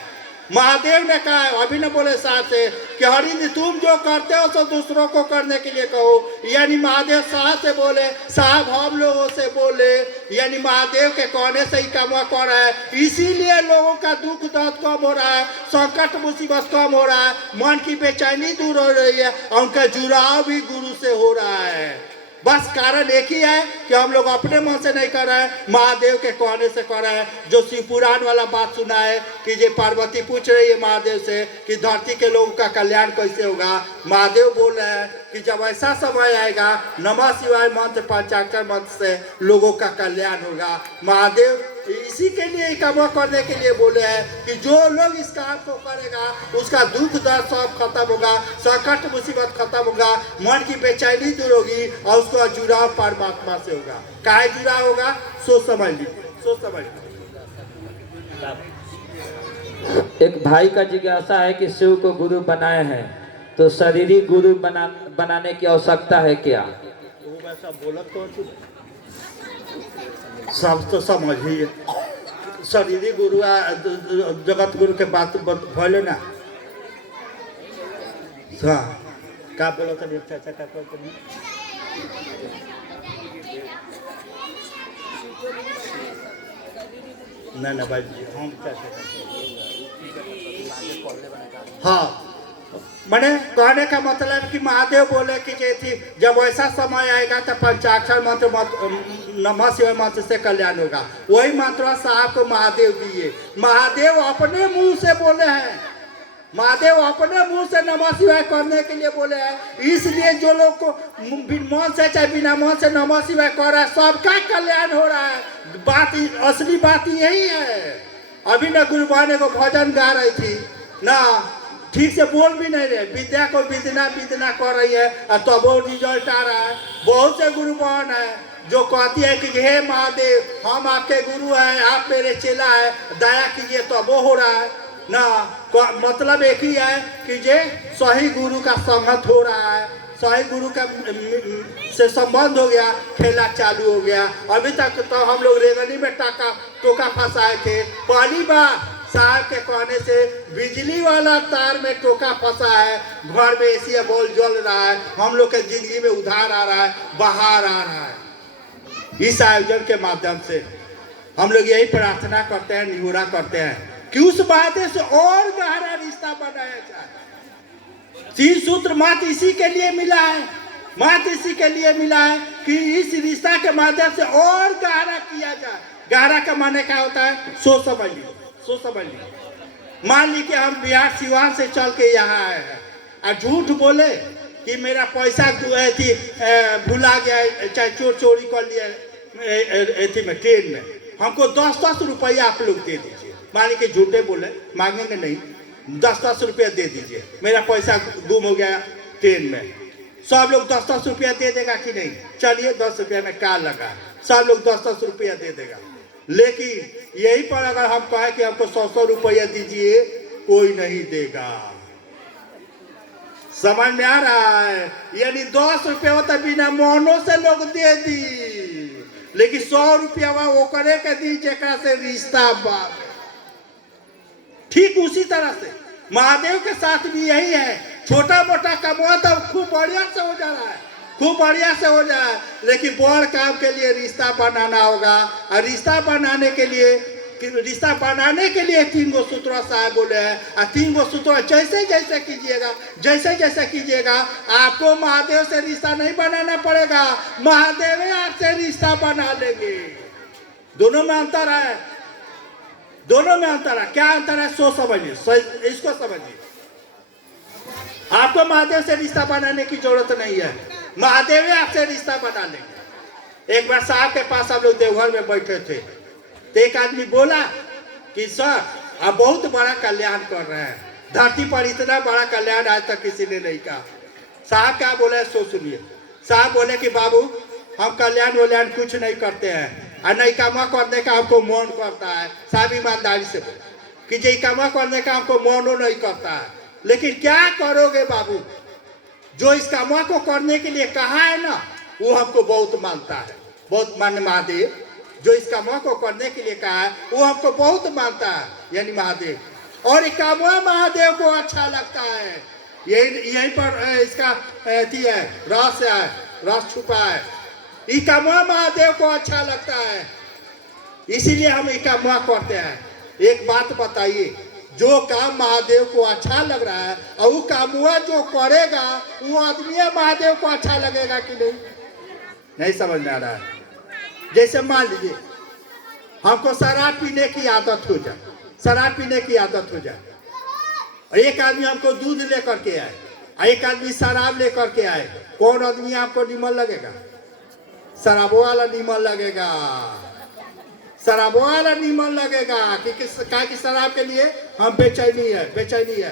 महादेव ने कहा, अभी ने बोले साहब से कि हरिंद तुम जो करते हो तो दूसरों को करने के लिए कहो। यानी महादेव साहब से बोले, साहब हम लोगों से बोले, यानी महादेव के कहने से ही काम कर रहा है। इसीलिए लोगों का दुख दर्द कम हो रहा है, संकट मुसीबत कम हो रहा है, मन की बेचैनी दूर हो रही है, और उनका जुड़ाव भी गुरु से हो रहा है। बस कारण एक ही है कि हम लोग अपने मन से नहीं कर रहे हैं, महादेव के कहने से कर रहे हैं। जो शिव पुराण वाला बात सुना है कि ये पार्वती पूछ रही है महादेव से कि धरती के लोगों का कल्याण कैसे होगा, महादेव बोल रहे हैं कि जब ऐसा समय आएगा नमः शिवाय मंत्र पंचाक्षर मंत्र से लोगों का कल्याण होगा। महादेव इसी के लिए काम करने के लिए बोले हैं कि जो लोग इस काम को करेगा उसका दुख दर्द सब खत्म होगा, संकट मुसीबत खत्म होगा, मन की बेचैनी दूर होगी और उसका जुड़ाव परमात्मा से होगा। काहे जुड़ाव होगा? सोच समझ लीजिए, सोच समझ लीजिए। एक भाई का जिज्ञासा है कि शिव को गुरु बनाए हैं तो शरीरी गुरु बनाने की आवश्यकता है क्या? वो वैसा बोलत कौन सी सब तो समझिए, शरीरी गुरु जगत गुरु के बात भले ना। हाँ का बोलो तो चाचा का बोलो तो नहीं ना भाई हम कैसे हाँ मैंने कहने का मतलब कि महादेव बोले कि थी जब ऐसा समय आएगा तो पंचाक्षर मंत्र नमः शिवाय मंत्र से कल्याण होगा। वही मंत्र साहब को महादेव दिए। महादेव अपने मुंह से बोले हैं, महादेव अपने मुंह से नमः शिवाय करने के लिए बोले हैं। इसलिए जो लोग को मन से चाहे बिना मन से नमः शिवाय कर रहा है सबका कल्याण हो रहा है। बात असली बात यही है। अभी ना गुरुबाने को भजन गा रही थी ना, ठीक से बोल भी नहीं रहे, विद्या को विदना विदना कर रही है और तब वो रिजल्ट आ रहा है। बहुत से गुरुबान है जो कहती है कि हे महादेव हम आपके गुरु हैं, आप मेरे चेला है, दया कीजिए, तो वो हो रहा है ना। मतलब एक ही है कि जे सही गुरु का संगत हो रहा है, सही गुरु का से संबंध हो गया, खेला चालू हो गया। अभी तक तो हम लोग रेगनी में टोका फंसाए थे। पहली बार साहब के कहने से बिजली वाला तार में टोका फंसा है, घर में एसी बॉल जल रहा है, हम लोग के जिंदगी में उधार आ रहा है, बाहर आ रहा है। इस आयोजन के माध्यम से हम लोग यही प्रार्थना करते हैं, निहोरा करते हैं कि उस बातें से और गहरा रिश्ता बनाया जाए। 3 सूत्र मात्र इसी के लिए मिला है, मात्र इसी के लिए मिला है कि इस रिश्ता के माध्यम से और गहरा किया जाए। गहरा का माने क्या होता है? सोच समझ लीजिए, सोच समझ लीजिए। मान ली कि हम बिहार सिवान से चल के यहाँ आए हैं और झूठ बोले कि मेरा पैसा थी भुला गया, चाहे चोरी कर लिया एथी में ट्रेन में, हमको 10-10 रुपया आप लोग दे दीजिए। मान ली कि झूठे बोले, मांगेंगे नहीं, 10-10 रुपया दे दीजिए, मेरा पैसा गुम हो गया ट्रेन में। सब लोग 10-10 रुपया दे देगा कि नहीं? चलिए 10 रुपया में क्या लगा, सब लोग 10-10 रुपया दे देगा। लेकिन यही पर अगर हम कहें कि हमको 100-100 रुपया दीजिए, कोई नहीं देगा। समझ में आ रहा है? यानी 10 रुपया होता बिना मौनों से लोग दे दी, लेकिन 100 रुपया वो करे के दी जेकरा से रिश्ता बा। ठीक उसी तरह से महादेव के साथ भी यही है। छोटा मोटा कमवा तो खूब बढ़िया से हो जा रहा है, खूब बढ़िया से हो जाए, लेकिन बड़ काम के लिए रिश्ता बनाना होगा। और रिश्ता बनाने के लिए 3 गो सूत्र साहब बोले हैं। और 3 गो सूत्र जैसे जैसे कीजिएगा, जैसे जैसे कीजिएगा, आपको महादेव से रिश्ता नहीं बनाना पड़ेगा, महादेव आपसे रिश्ता बना लेंगे। दोनों में अंतर है, दोनों में अंतर है। क्या अंतर है? सोच समझिए, इसको समझिए। आपको महादेव से रिश्ता बनाने की जरूरत नहीं है, महादेव आपसे रिश्ता बना लेंगे। एक बार साहब के पास हम लोग देवघर में बैठे थे, तो एक आदमी बोला कि सर आप बहुत बड़ा कल्याण कर रहे हैं, धरती पर इतना बड़ा कल्याण आज तक किसी ने नहीं कहा। साहब क्या बोले सो सुनिए। साहब बोले कि बाबू हम कल्याण वल्याण कुछ नहीं करते हैं, और नहीं कामा करने का हमको मन करता है। साहब ईमानदारी से बोले कि जे कामा करने का हमको मनो नहीं करता है, लेकिन क्या करोगे बाबू, जो इस कामा को करने के लिए कहा है ना, वो हमको बहुत मानता है, बहुत मान्य महादेव। जो इस कामा को करने के लिए कहा है वो हमको बहुत मानता है, यानी महादेव। और ये कामा महादेव को अच्छा लगता है। यहीं पर इसका है रहस्य है, रस छुपा है। ये कामा महादेव को अच्छा लगता है, इसीलिए हम ये कामा करते हैं। एक बात बताइए, जो काम महादेव को अच्छा लग रहा है और वो कामुआ जो करेगा वो आदमी महादेव को अच्छा लगेगा कि नहीं? नहीं समझ में आ रहा है। जैसे मान लीजिए हमको शराब पीने की आदत हो जाए, शराब पीने की आदत हो जाए, और एक आदमी हमको दूध लेकर के आए, एक आदमी शराब लेकर के आए, कौन आदमी आपको निमन लगेगा? शराबो वाला निमन लगेगा, शराबो वाला निमन लगेगा। कि शराब के लिए हम बेचैनी है, बेचैनी है।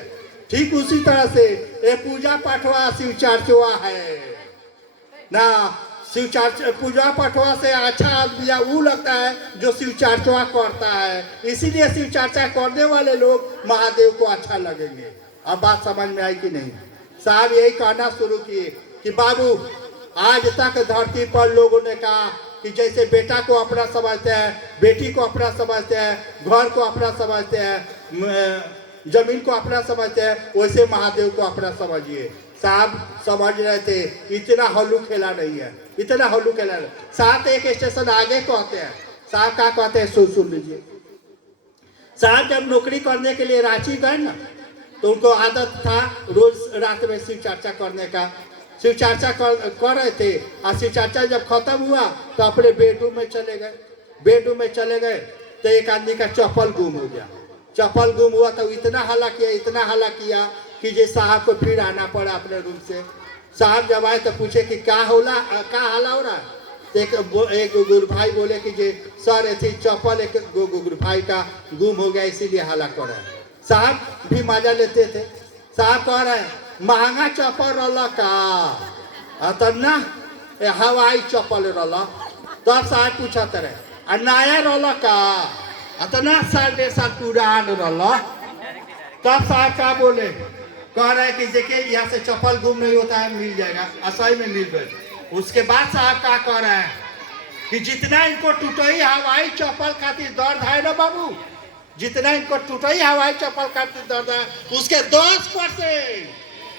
ठीक उसी तरह से ये पूजा पाठवा शिव चर्चवा है ना। शिव चर्चा पूजा पाठवा से अच्छा आदमी वो लगता है जो शिव चर्चा करता है, इसीलिए शिव चर्चा करने वाले लोग महादेव को अच्छा लगेंगे। अब बात समझ में आई कि नहीं? साहब यही कहना शुरू किए कि बाबू आज तक धरती पर लोगों ने कहा कि जैसे बेटा को अपना समझते हैं, बेटी को अपना समझते हैं, घर को अपना समझते हैं, जमीन को अपना समझते हैं, वैसे महादेव को अपना समझिए। साहब समझ रहे थे, इतना हल्लू खेला नहीं है, इतना हल्लू खेला नहीं। साहब एक स्टेशन आगे कहते हैं, साहब क्या कहते हैं सुन लीजिए। साहब जब नौकरी करने के लिए रांची गए ना, तो उनको आदत था रोज रात में शिव चर्चा करने का। शिव चर्चा कर रहे थे, और शिव चर्चा जब खत्म हुआ तो अपने बेडरूम में चले गए। बेडरूम में चले गए तो एक आदमी का चप्पल गुम हो गया। चप्पल गुम हुआ तो इतना हल्ला किया, इतना हल्ला किया कि जे साहब को फिर आना पड़ा अपने रूम से। साहब जब आए तो पूछे कि क्या हल्ला हो रहा है। तो एक गुरु भाई बोले कि जे सर ऐसी चप्पल एक गुरु भाई का गुम हो गया, इसीलिए हल्ला कर रहा है। साहब भी मजा लेते थे। साहब कह रहे हैं महंगा चप्पल रहा का तब ना हवाई चप्पल रहा। तब साहब पूछते रहे नया रहा का इतना साल 1.5 साल पुरान रहा। तब साहब क्या बोले, कह रहे कि देखिए यहाँ से चप्पल गुम नहीं होता है, मिल जाएगा। असही में मिल गए। उसके बाद साहब क्या कह रहे हैं कि जितना इनको टूटई हवाई चप्पल खातिर दर्द है ना बाबू, जितना इनको टूटई हवाई चप्पल खातिर दर्द है, उसके 10%,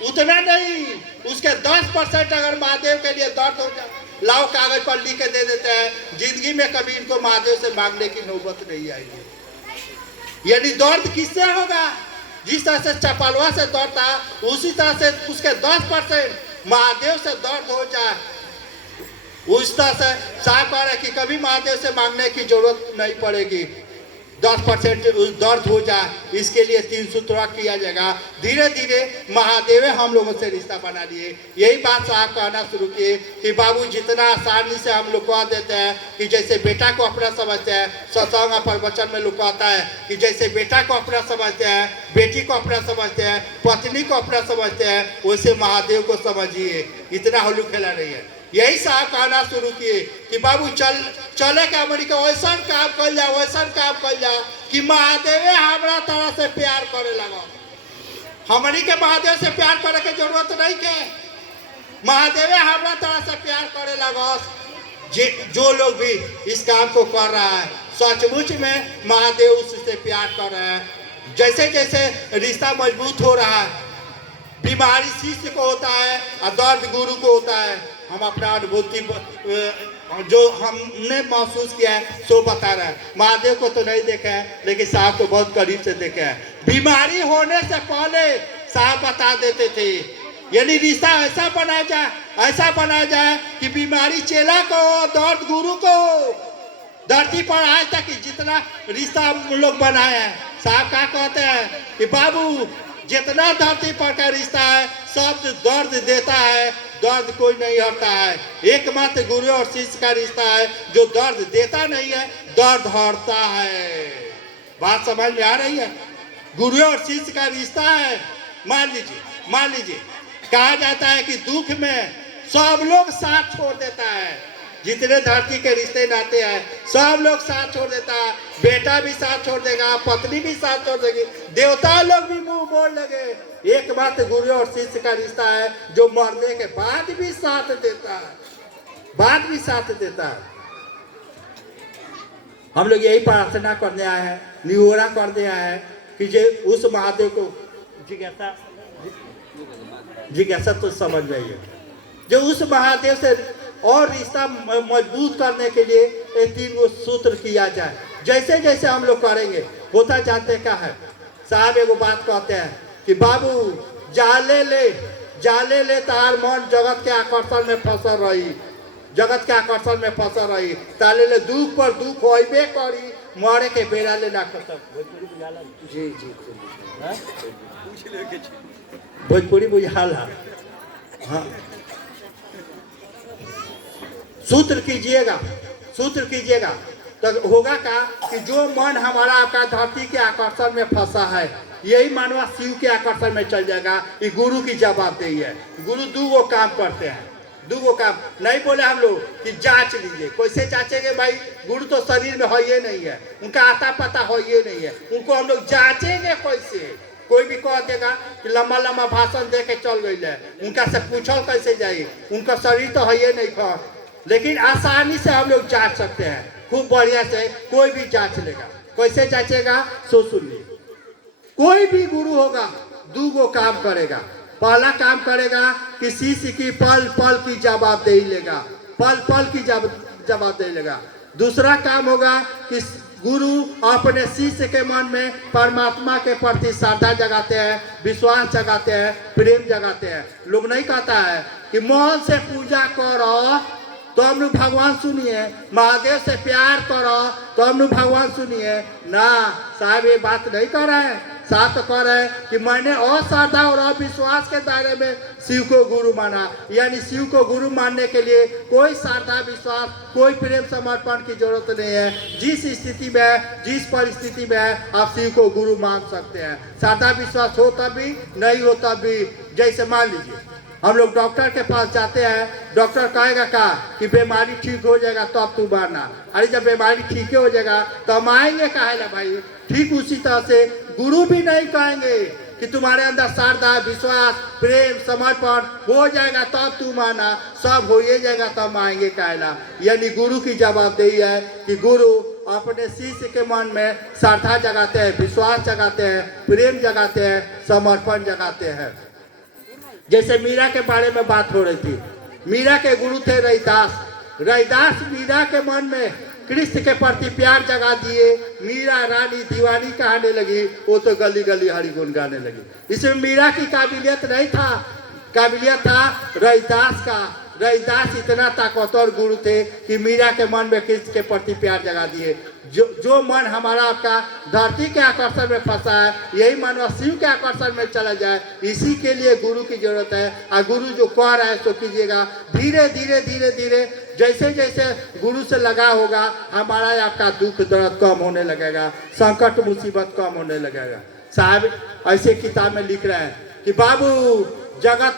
उतना नहीं, उसके 10% अगर महादेव के लिए दर्द हो जाए, लाओ कागज पर लिख के दे देते हैं, जिंदगी में कभी इनको महादेव से मांगने की नौबत नहीं आएगी। यानी दर्द किससे होगा? जिस तरह से चपलवा से दर्द था, उसी तरह से उसके 10% महादेव से दर्द हो जाए, उस तरह से साफ कह रहे कि कभी महादेव से मांगने की जरूरत नहीं पड़ेगी। 10% दर्द हो जाए, इसके लिए 3 सूत्र किया जाएगा। धीरे धीरे महादेव हम लोगों से रिश्ता बना लिए। यही बात साहब कहना शुरू किए कि बाबू जितना आसानी से हम लोग कह देते हैं कि जैसे बेटा को अपना समझते हैं, सत्संग प्रवचन में लोग कहता है कि जैसे बेटा को अपना समझते हैं, बेटी को अपना समझते हैं, पत्नी को अपना समझते हैं, वैसे महादेव को समझिए। इतना हल्लू खेला नहीं है। यही साहब कहना शुरू किए कि बाबू चले के अमेरिका वैसा काम कर जा, वैसा काम कर जा कि महादेव हमारा तरह से प्यार करे लगा। हमारी के महादेव से प्यार करे के जरूरत नहीं के, महादेव हमारा तरह से प्यार करे लगा। जो लोग भी इस काम को कर रहा है, सचमुच में महादेव उससे प्यार कर रहे हैं। जैसे जैसे रिश्ता मजबूत हो रहा है, बीमारी शिष्य को होता है और दर्द गुरु को होता है। हम अपना अनुभूति जो हमने महसूस किया है सो बता रहे हैं। महादेव को तो नहीं देखा है, लेकिन साहब को बहुत करीब से देखा है। बीमारी होने से पहले साहब बता देते थे। यानी रिश्ता ऐसा बनाया जाए कि बीमारी चेला को, दर्द गुरु को। धरती पर आज तक जितना रिश्ता हम लोग बनाए हैं, साहब क्या कहते हैं कि बाबू जितना धरती पर का रिश्ता है सब दर्द देता है, दर्द कोई नहीं हटता है। एकमात्र गुरु और शिष्य का रिश्ता है जो दर्द देता नहीं है, दर्द हटता है। बात समझ में आ रही है? गुरु और शिष्य का रिश्ता है। मान लीजिए कहा जाता है कि दुख में सब लोग साथ छोड़ देता है। जितने धरती के रिश्ते नाते हैं सब लोग साथ छोड़ देता है। बेटा भी साथ छोड़ देगा, पत्नी भी साथ छोड़ देगी, देवता लोग भी मुंह मोड़ लगे। एकमात्र गुरु और शिष्य का रिश्ता है जो मरने के बाद भी साथ देता है। हम लोग यही प्रार्थना करने आए हैं, निहोरा करने आए हैं कि जे उस महादेव को जिज्ञासा तो समझ जाइए, जो उस महादेव से और रिश्ता मजबूत करने के लिए ये 3 सूत्र किया जाए। जैसे जैसे हम लोग करेंगे होता जानते क्या है। साहब एगो बात कहते हैं कि बाबू जाले ले तार मन जगत के आकर्षण में फंसल रही, ताले ले दुख पर दुख होइबे करी, मरे के बेरा ले ना खत्म। जी भोजपुरी बुझाला। हाँ, सूत्र कीजिएगा तो होगा क्या कि जो मन हमारा आपका धरती के आकर्षण में फंसा है, यही मानवा शिव के आकर्षण में चल जाएगा। ये गुरु की जवाबदेही है। गुरु 2 काम करते हैं, 2 काम नहीं बोले हम लोग कि जांच लीजिए। कैसे जांचेंगे भाई? गुरु तो शरीर में है ये नहीं है, उनका आता पता है ये नहीं है, उनको हम लोग जांचेंगे कैसे? कोई भी कह देगा कि लंबा भाषण दे के चल गई है, उनका से पूछल कैसे जाइए? उनका शरीर तो है ये नहीं था, लेकिन आसानी से हम लोग जांच सकते हैं। खूब बढ़िया से कोई भी जांच लेगा। कैसे जांचेगा सो सुनिए। कोई भी गुरु होगा दो गो काम करेगा। पहला काम करेगा कि शिष्य की पल पल की जवाबदेही लेगा, पल पल की जवाबदेही लेगा। दूसरा काम होगा कि गुरु अपने शिष्य के मन में परमात्मा के प्रति श्रद्धा जगाते हैं, विश्वास जगाते हैं, प्रेम जगाते हैं। लोग नहीं कहता है कि मन से पूजा करो तो हम भगवान सुनिए, महादेव से प्यार करो तो हम भगवान सुनिए ना। साहब ये बात नहीं कर रहे हैं, साथ कह रहे हैं कि मैंने अश्रद्धा और अविश्वास के दायरे में शिव को गुरु माना। यानी शिव को गुरु मानने के लिए कोई श्रद्धा विश्वास, कोई प्रेम समर्पण की जरूरत नहीं है। जिस स्थिति में है, जिस परिस्थिति में है, आप शिव को गुरु मान सकते हैं। श्रद्धा विश्वास हो तभी, नहीं हो तभी। जैसे मान लीजिए हम लोग डॉक्टर के पास जाते हैं, डॉक्टर कहेगा का कि बीमारी ठीक हो जाएगा तो अब तू मानना। अरे जब बीमारी ठीक हो जाएगा तो हम आएंगे काहे ला भाई। ठीक उसी तरह से गुरु भी नहीं कहेंगे कि तुम्हारे अंदर श्रद्धा विश्वास प्रेम समर्पण हो जाएगा तब तू माना, सब हो ही जाएगा तब आएंगे काहे ला। यानी गुरु की जवाबदेही है कि गुरु अपने शिष्य के मन में श्रद्धा जगाते हैं, विश्वास जगाते हैं, प्रेम जगाते हैं, समर्पण जगाते हैं। जैसे मीरा के बारे में बात हो रही थी, मीरा के गुरु थे रविदास। रविदास मीरा के मन में कृष्ण के प्रति प्यार जगा दिए। मीरा रानी दीवानी कहने लगी, वो तो गली गली हरि गुण गाने लगी। इसमें मीरा की काबिलियत नहीं था, काबिलियत था रविदास का। रविदास इतना ताकतवर गुरु थे कि मीरा के मन में कृष्ण के प्रति प्यार जगा दिए। जो मन हमारा आपका धरती के आकर्षण में फंसा है, यही मन शिव के आकर्षण में चला जाए। इसी के लिए गुरु की जरूरत है। और गुरु जो कह रहा है सो कीजिएगा। धीरे धीरे धीरे धीरे जैसे जैसे गुरु से लगा होगा, हमारा आपका दुख दर्द कम होने लगेगा, संकट मुसीबत कम होने लगेगा। साहब ऐसे किताब में लिख रहे हैं कि बाबू जगत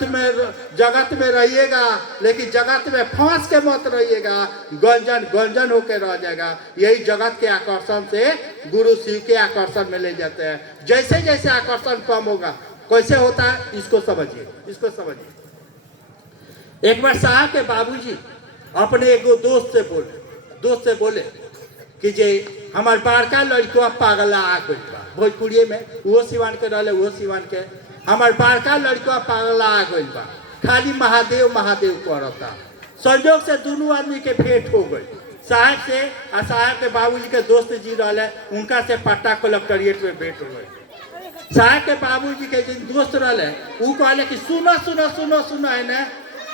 में रहिएगा, लेकिन जगत में फंस के मत रहिएगा, गंजन होके रह जाएगा। यही जगत के आकर्षण से गुरु शिव के आकर्षण में ले जाते हैं। जैसे जैसे आकर्षण कम होगा, कैसे होता है इसको समझिए, इसको समझिए। एक बार साहब के बाबूजी अपने एगो दोस्त से बोले कि जे हमार बड़का लड़का पागला आ गई बा। भोजपुरी में वो सिवान के रहले, वो सिवान के हमार बड़का लड़का पागला आ गई बा, खाली महादेव महादेव करता। संजोग से दोनों आदमी के भेंट हो गई। साहब से और साहब के बाबूजी के दोस्त जी रहे, उनका से पट्टा कलेक्टोरेट में भेंट हो गई। साहब के बाबूजी के जिन दोस्त रहे वो कहले कि सुनो सुनो सुनो सुनो है ना,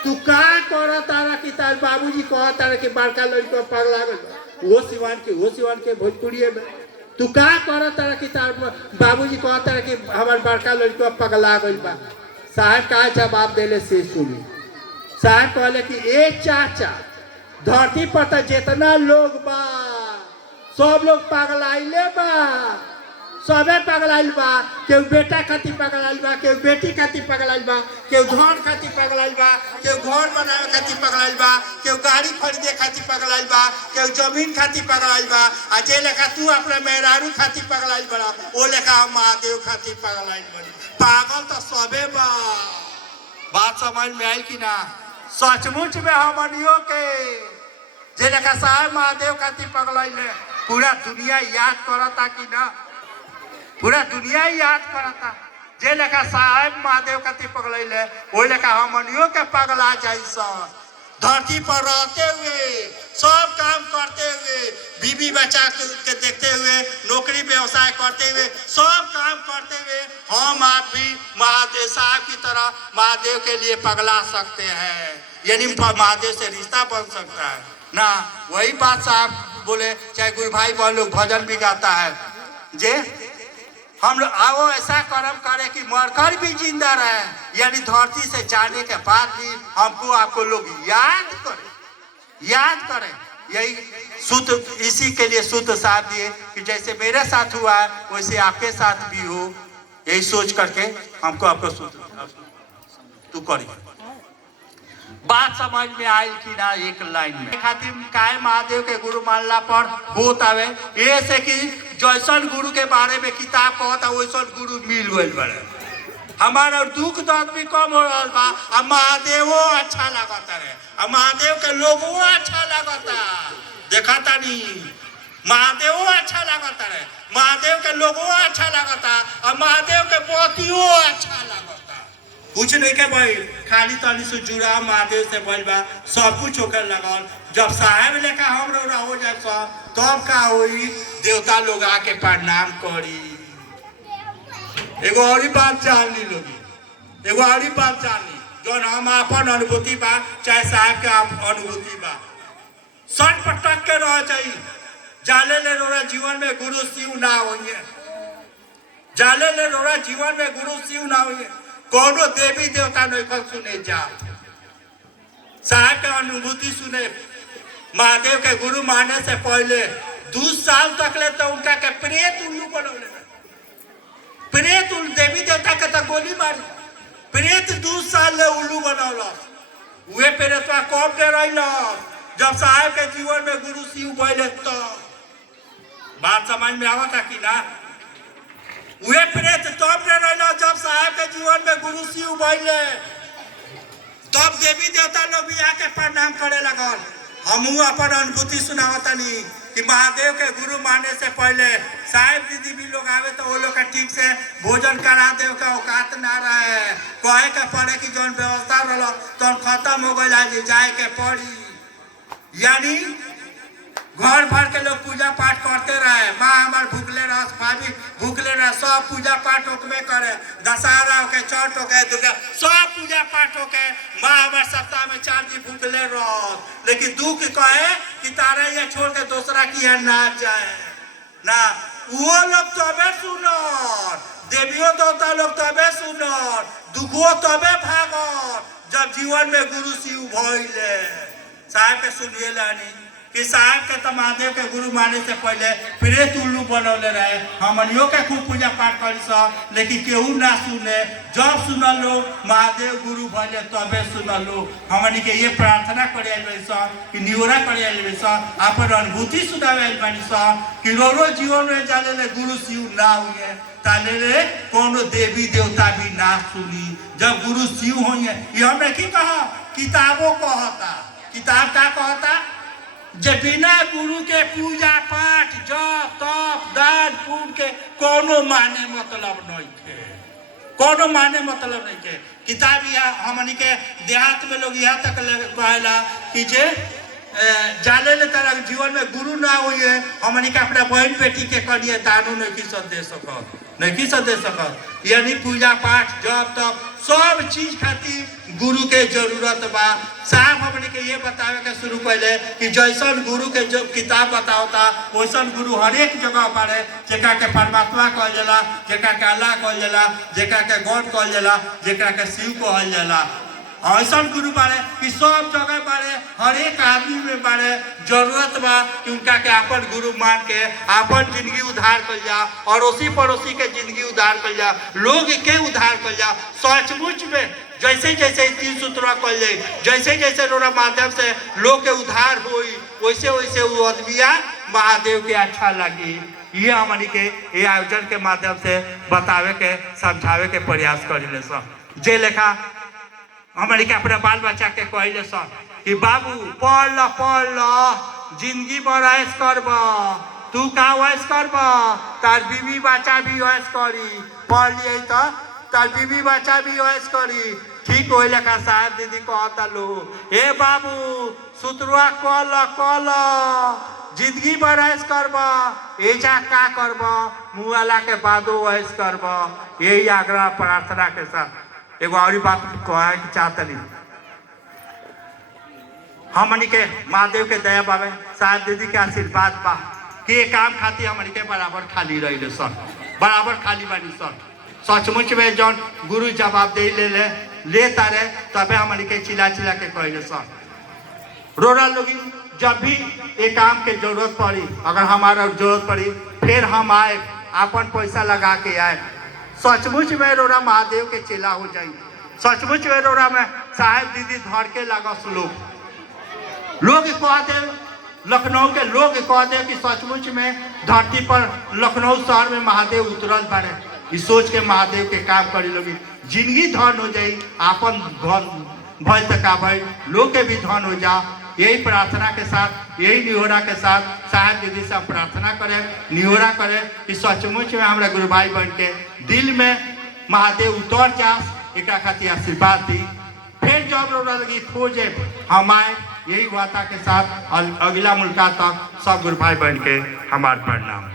तू का कर तारा कि तार बाबूजी कह तारा कि बड़का लड़का पागला गई। वो सिवान के भोजपुरी में तू का कर तारा कि तार बाबूजी कह तारा कि हमार बड़का लड़का पगला गई बा। साहब का जवाब देले से सुनी। साहब कहले कि ए चाचा, धरती पर तो जितना लोग बा सब लोग पगलाइले बा, सबे पगलाइल बा। केहू बेटा खातिर पगलाइल बा, केहू बेटी खातिर पगलाइल बा, केहू धन खातिर पगलाइल बा, केहू घर बनावे खातिर पगलाइल बा, केहू गाड़ी खरीदे खातिर पगलाइल बा, केहू जमीन खातिर पगलाइल बा। आ जे लेखा तू अपने मेहरारू खातिर पगलाइल बड़ा, वो लेखा हम महादेव खातिर पगलाइल बड़ी। पागल तो सबे बा। बात समझ में आई कि ना? सचमुच में हमनियों के जे लेखा साहब महादेव खातिर पगलाइल है, पूरा दुनिया याद करता कि ना? पूरा दुनिया याद करता। जे लेखा साहब महादेव खातिर पगलाइल है, वो लेखा हमनियों के पगला जाई सन। धरती पर रहते हुए, सब काम करते हुए, बीवी बच्चा के देखते हुए, नौकरी व्यवसाय करते हुए, सब काम करते हुए हम आप भी महादेव साहब की तरह महादेव के लिए पगला सकते हैं। यानी महादेव से रिश्ता बन सकता है ना। वही बात साहब बोले, चाहे गुरु भाई बहन लोग भजन भी गाता है, जे हम लोग आओ ऐसा कर्म करें कि मरकर भी जिंदा रहे। यानी धरती से जाने के बाद भी हमको आपको लोग याद करें। यही सूत्र, इसी के लिए सूत्र साथ दिए कि जैसे मेरे साथ हुआ है वैसे आपके साथ भी हो। यही सोच करके हमको आपको सूत्र तू करिए। बात समझ में आई कि ना? एक लाइन में खातिर काय महादेव के गुरु मानला पर होत आवे ये से कि जैसन गुरु के बारे में किताब कहता वैसन गुरु मिल गए बड़े। हमारा दुख दर्द भी कम हो रहा बा। अब महादेवो अच्छा लगता है, अब महादेव के लोगों अच्छा लगता देखा था नहीं। महादेव अच्छा लगता है, महादेव के लोगों अच्छा लगता और महादेव के पोतियों अच्छा लगता। कुछ नहीं के भाई खाली तनी से जुड़ा महादेव से बोल बा सब कुछ होकर लगल। जब साहेब लेखा हम रौरा हो जाए तब का होई देवता लोग आके प्रणाम करी। एगो और बात जान ली लोगी, एगो और बात जान ली जो हम अपन अनुभूति बा चाहे साहब के अनुभूति बा सट पटक के रह जाई। जाले ले रोरा जीवन में गुरु शिव ना होइए, जाले ले रोरा जीवन में गुरु शिव ना होइए। कोनो देवी देवता नहीं कल सुने जा साहब के अनुभूति सुने। महादेव के गुरु मानने से पहले 2 साल तक ले तो उनका के प्रेत उल्लू बनौले, प्रेत देवी देवता के तो गोली मारी, प्रेत 2 साल ले उल्लू बनौल। वे प्रेतवा कब दे रही जब साहब के जीवन में गुरु शिव बोले तो बात समझ में आवा था कि ना। वे प्रेत तब दे रही जब साहब के जीवन में गुरु शिव बोले तब देवी देवता लोग भी आके प्रणाम करे लगल। हमू अपन अनुभूति सुनावतनी कि महादेव के गुरु मानने से पहले साहेब दीदी भी लोग आवे तो वो लोग का ठीक से भोजन करा देव का औकात ना रहे। कहे के पड़े कि जौन व्यवस्था रहा तो खत्म हो गई आज जाए के पड़ी। यानी घर भर के लोग पूजा पाठ करते रहे। माँ हमार भूखले रह, भाभी भूखले रह, सब पूजा पाठ होके करे। दशहरा होके, छठ होके, दुर्गा सब पूजा पाठ होके माँ हमार सप्ताह में 4 दिन भूखले रह। लेकिन दुख कहे कि तारा ये छोड़ के दूसरा की यहाँ ना जाए ना। वो लोग तबे सुनर, देवियों देवता लोग तबे सुनर, दुखो तबे भागल जब जीवन में गुरु शिव भइले। साहब के सुनिए लानी कि साहब के तो महादेव के गुरु माने से पहले प्रेत उल्लू बनौले रहे। हमनियों के खूब पूजा पाठ करी सब, लेकिन केहू ना सुने। जब सुनल लो महादेव गुरु भले तबे सुनल लो। हमनी के ये प्रार्थना करे कि नियोरा करे अपन अनुभूति सुनावे कि रो जीवन में जाने ले गुरु शिव ना हुए ताले रे कोनो देवी देवता भी ना सुनी। जब गुरु शिव होइए ये हमने की कहा, किताबों कहता, किताब का कहता जे बिना गुरु के पूजा पाठ जप तप दान पुण्य के कोनो माने मतलब नहीं थे, कोनो माने मतलब नहीं थे। किताब यह हमनी के देहात में लोग यहाँ तक कहला कि जे जाले ले तरह जीवन में गुरु ना हुए हमनी के अपना बहन बेटी के करिए दानू नहीं की सब दे सकत, नहीं की सब दे सकत। यानी पूजा पाठ जप तप सब चीज खातिर गुरु के जरूरत बा। साहब हमने के ये बतावे के शुरू पहले कि जैसन गुरु के जो किताब बताओता वैसन गुरु हर एक जगह बारे। जेका के परमात्मा कहल जाला, जेका के अल्लाह कहल जाला, जेका के गॉड कहल जाला, जेका के शिव कहल जाला। ऐसा गुरु बारे कि सब जगह बारे, हर एक आदमी में बारे जरूरत बा कि उनका के अपन गुरु मान के अपन जिंदगी उद्धार कर जा और उसी पड़ोसी के जिंदगी उद्धार कर जा, लोग के उद्धार कर जा। सचमुच में जैसे जैसे 3 सूत्र कल जाए, जैसे जैसे रोरा माध्यम से लोग के उद्धार हुई वैसे वैसे वो आदमिया महादेव के अच्छा लगी। ये हमनी के ये आयोजन के माध्यम से बतावे के समझावे के प्रयास करिले सब। जे लेखा हमनी के अपने बाल बच्चा के कहले सब कि बाबू पढ़ ल जिंदगी भर ऐश करब, तू का ऐश करब, तार बीवी बच्चा भी ऐश करी। पढ़ लिए तो तार बीवी बच्चा भी ऐश करी। ठीक हो लेखा साहब दीदी कहता लो ए बाबू सुतरुआ कल जिंदगी भर ऐश करब, एजा का करब, मुआला के बादो ऐश करब। यही आग्रह प्रार्थना के साथ एगो और बात कहे चाहतनी। हमनी के महादेव के दया बाबे, साहब दीदी के आशीर्वाद बा कि ये काम खातिर हमनी के बराबर खाली रही सन, बराबर खाली बनी सन। सचमुच में जौन गुरु जवाब दे ले तारे तबे हमनी के चिल्ला चिल्ला के कहले सन। रोरा लोगी जब भी ये काम के जरूरत पड़ी, अगर हमारा जरूरत पड़ी फिर हम आए, अपन पैसा लगा के आए। सचमुच में रोरा महादेव के चेला हो जाए। सचमुच में रोरा में साहेब दीदी धर के लागस। लोग कह दे, लखनऊ के लोग कह दे कि सचमुच में धरती पर लखनऊ शहर में महादेव उतरल बारे। इस सोच के महादेव के काम करी लोगी जिंदगी धन हो जाई, आपन धन भल तक भाई लोग के भी धन हो जा। यही प्रार्थना के साथ, यही निहोरा के साथ साहब दीदी से हम प्रार्थना करें, निहोरा करें कि सचमुच में हमारे गुरु भाई बन के दिल में महादेव उतर जास, एक खातिर आशीर्वाद दी। फिर जब रोड़ा लगी खोजे हम आए, यही वादा के साथ अगला मुलाकात तक सब गुरु भाई बन के हमारे प्रणाम।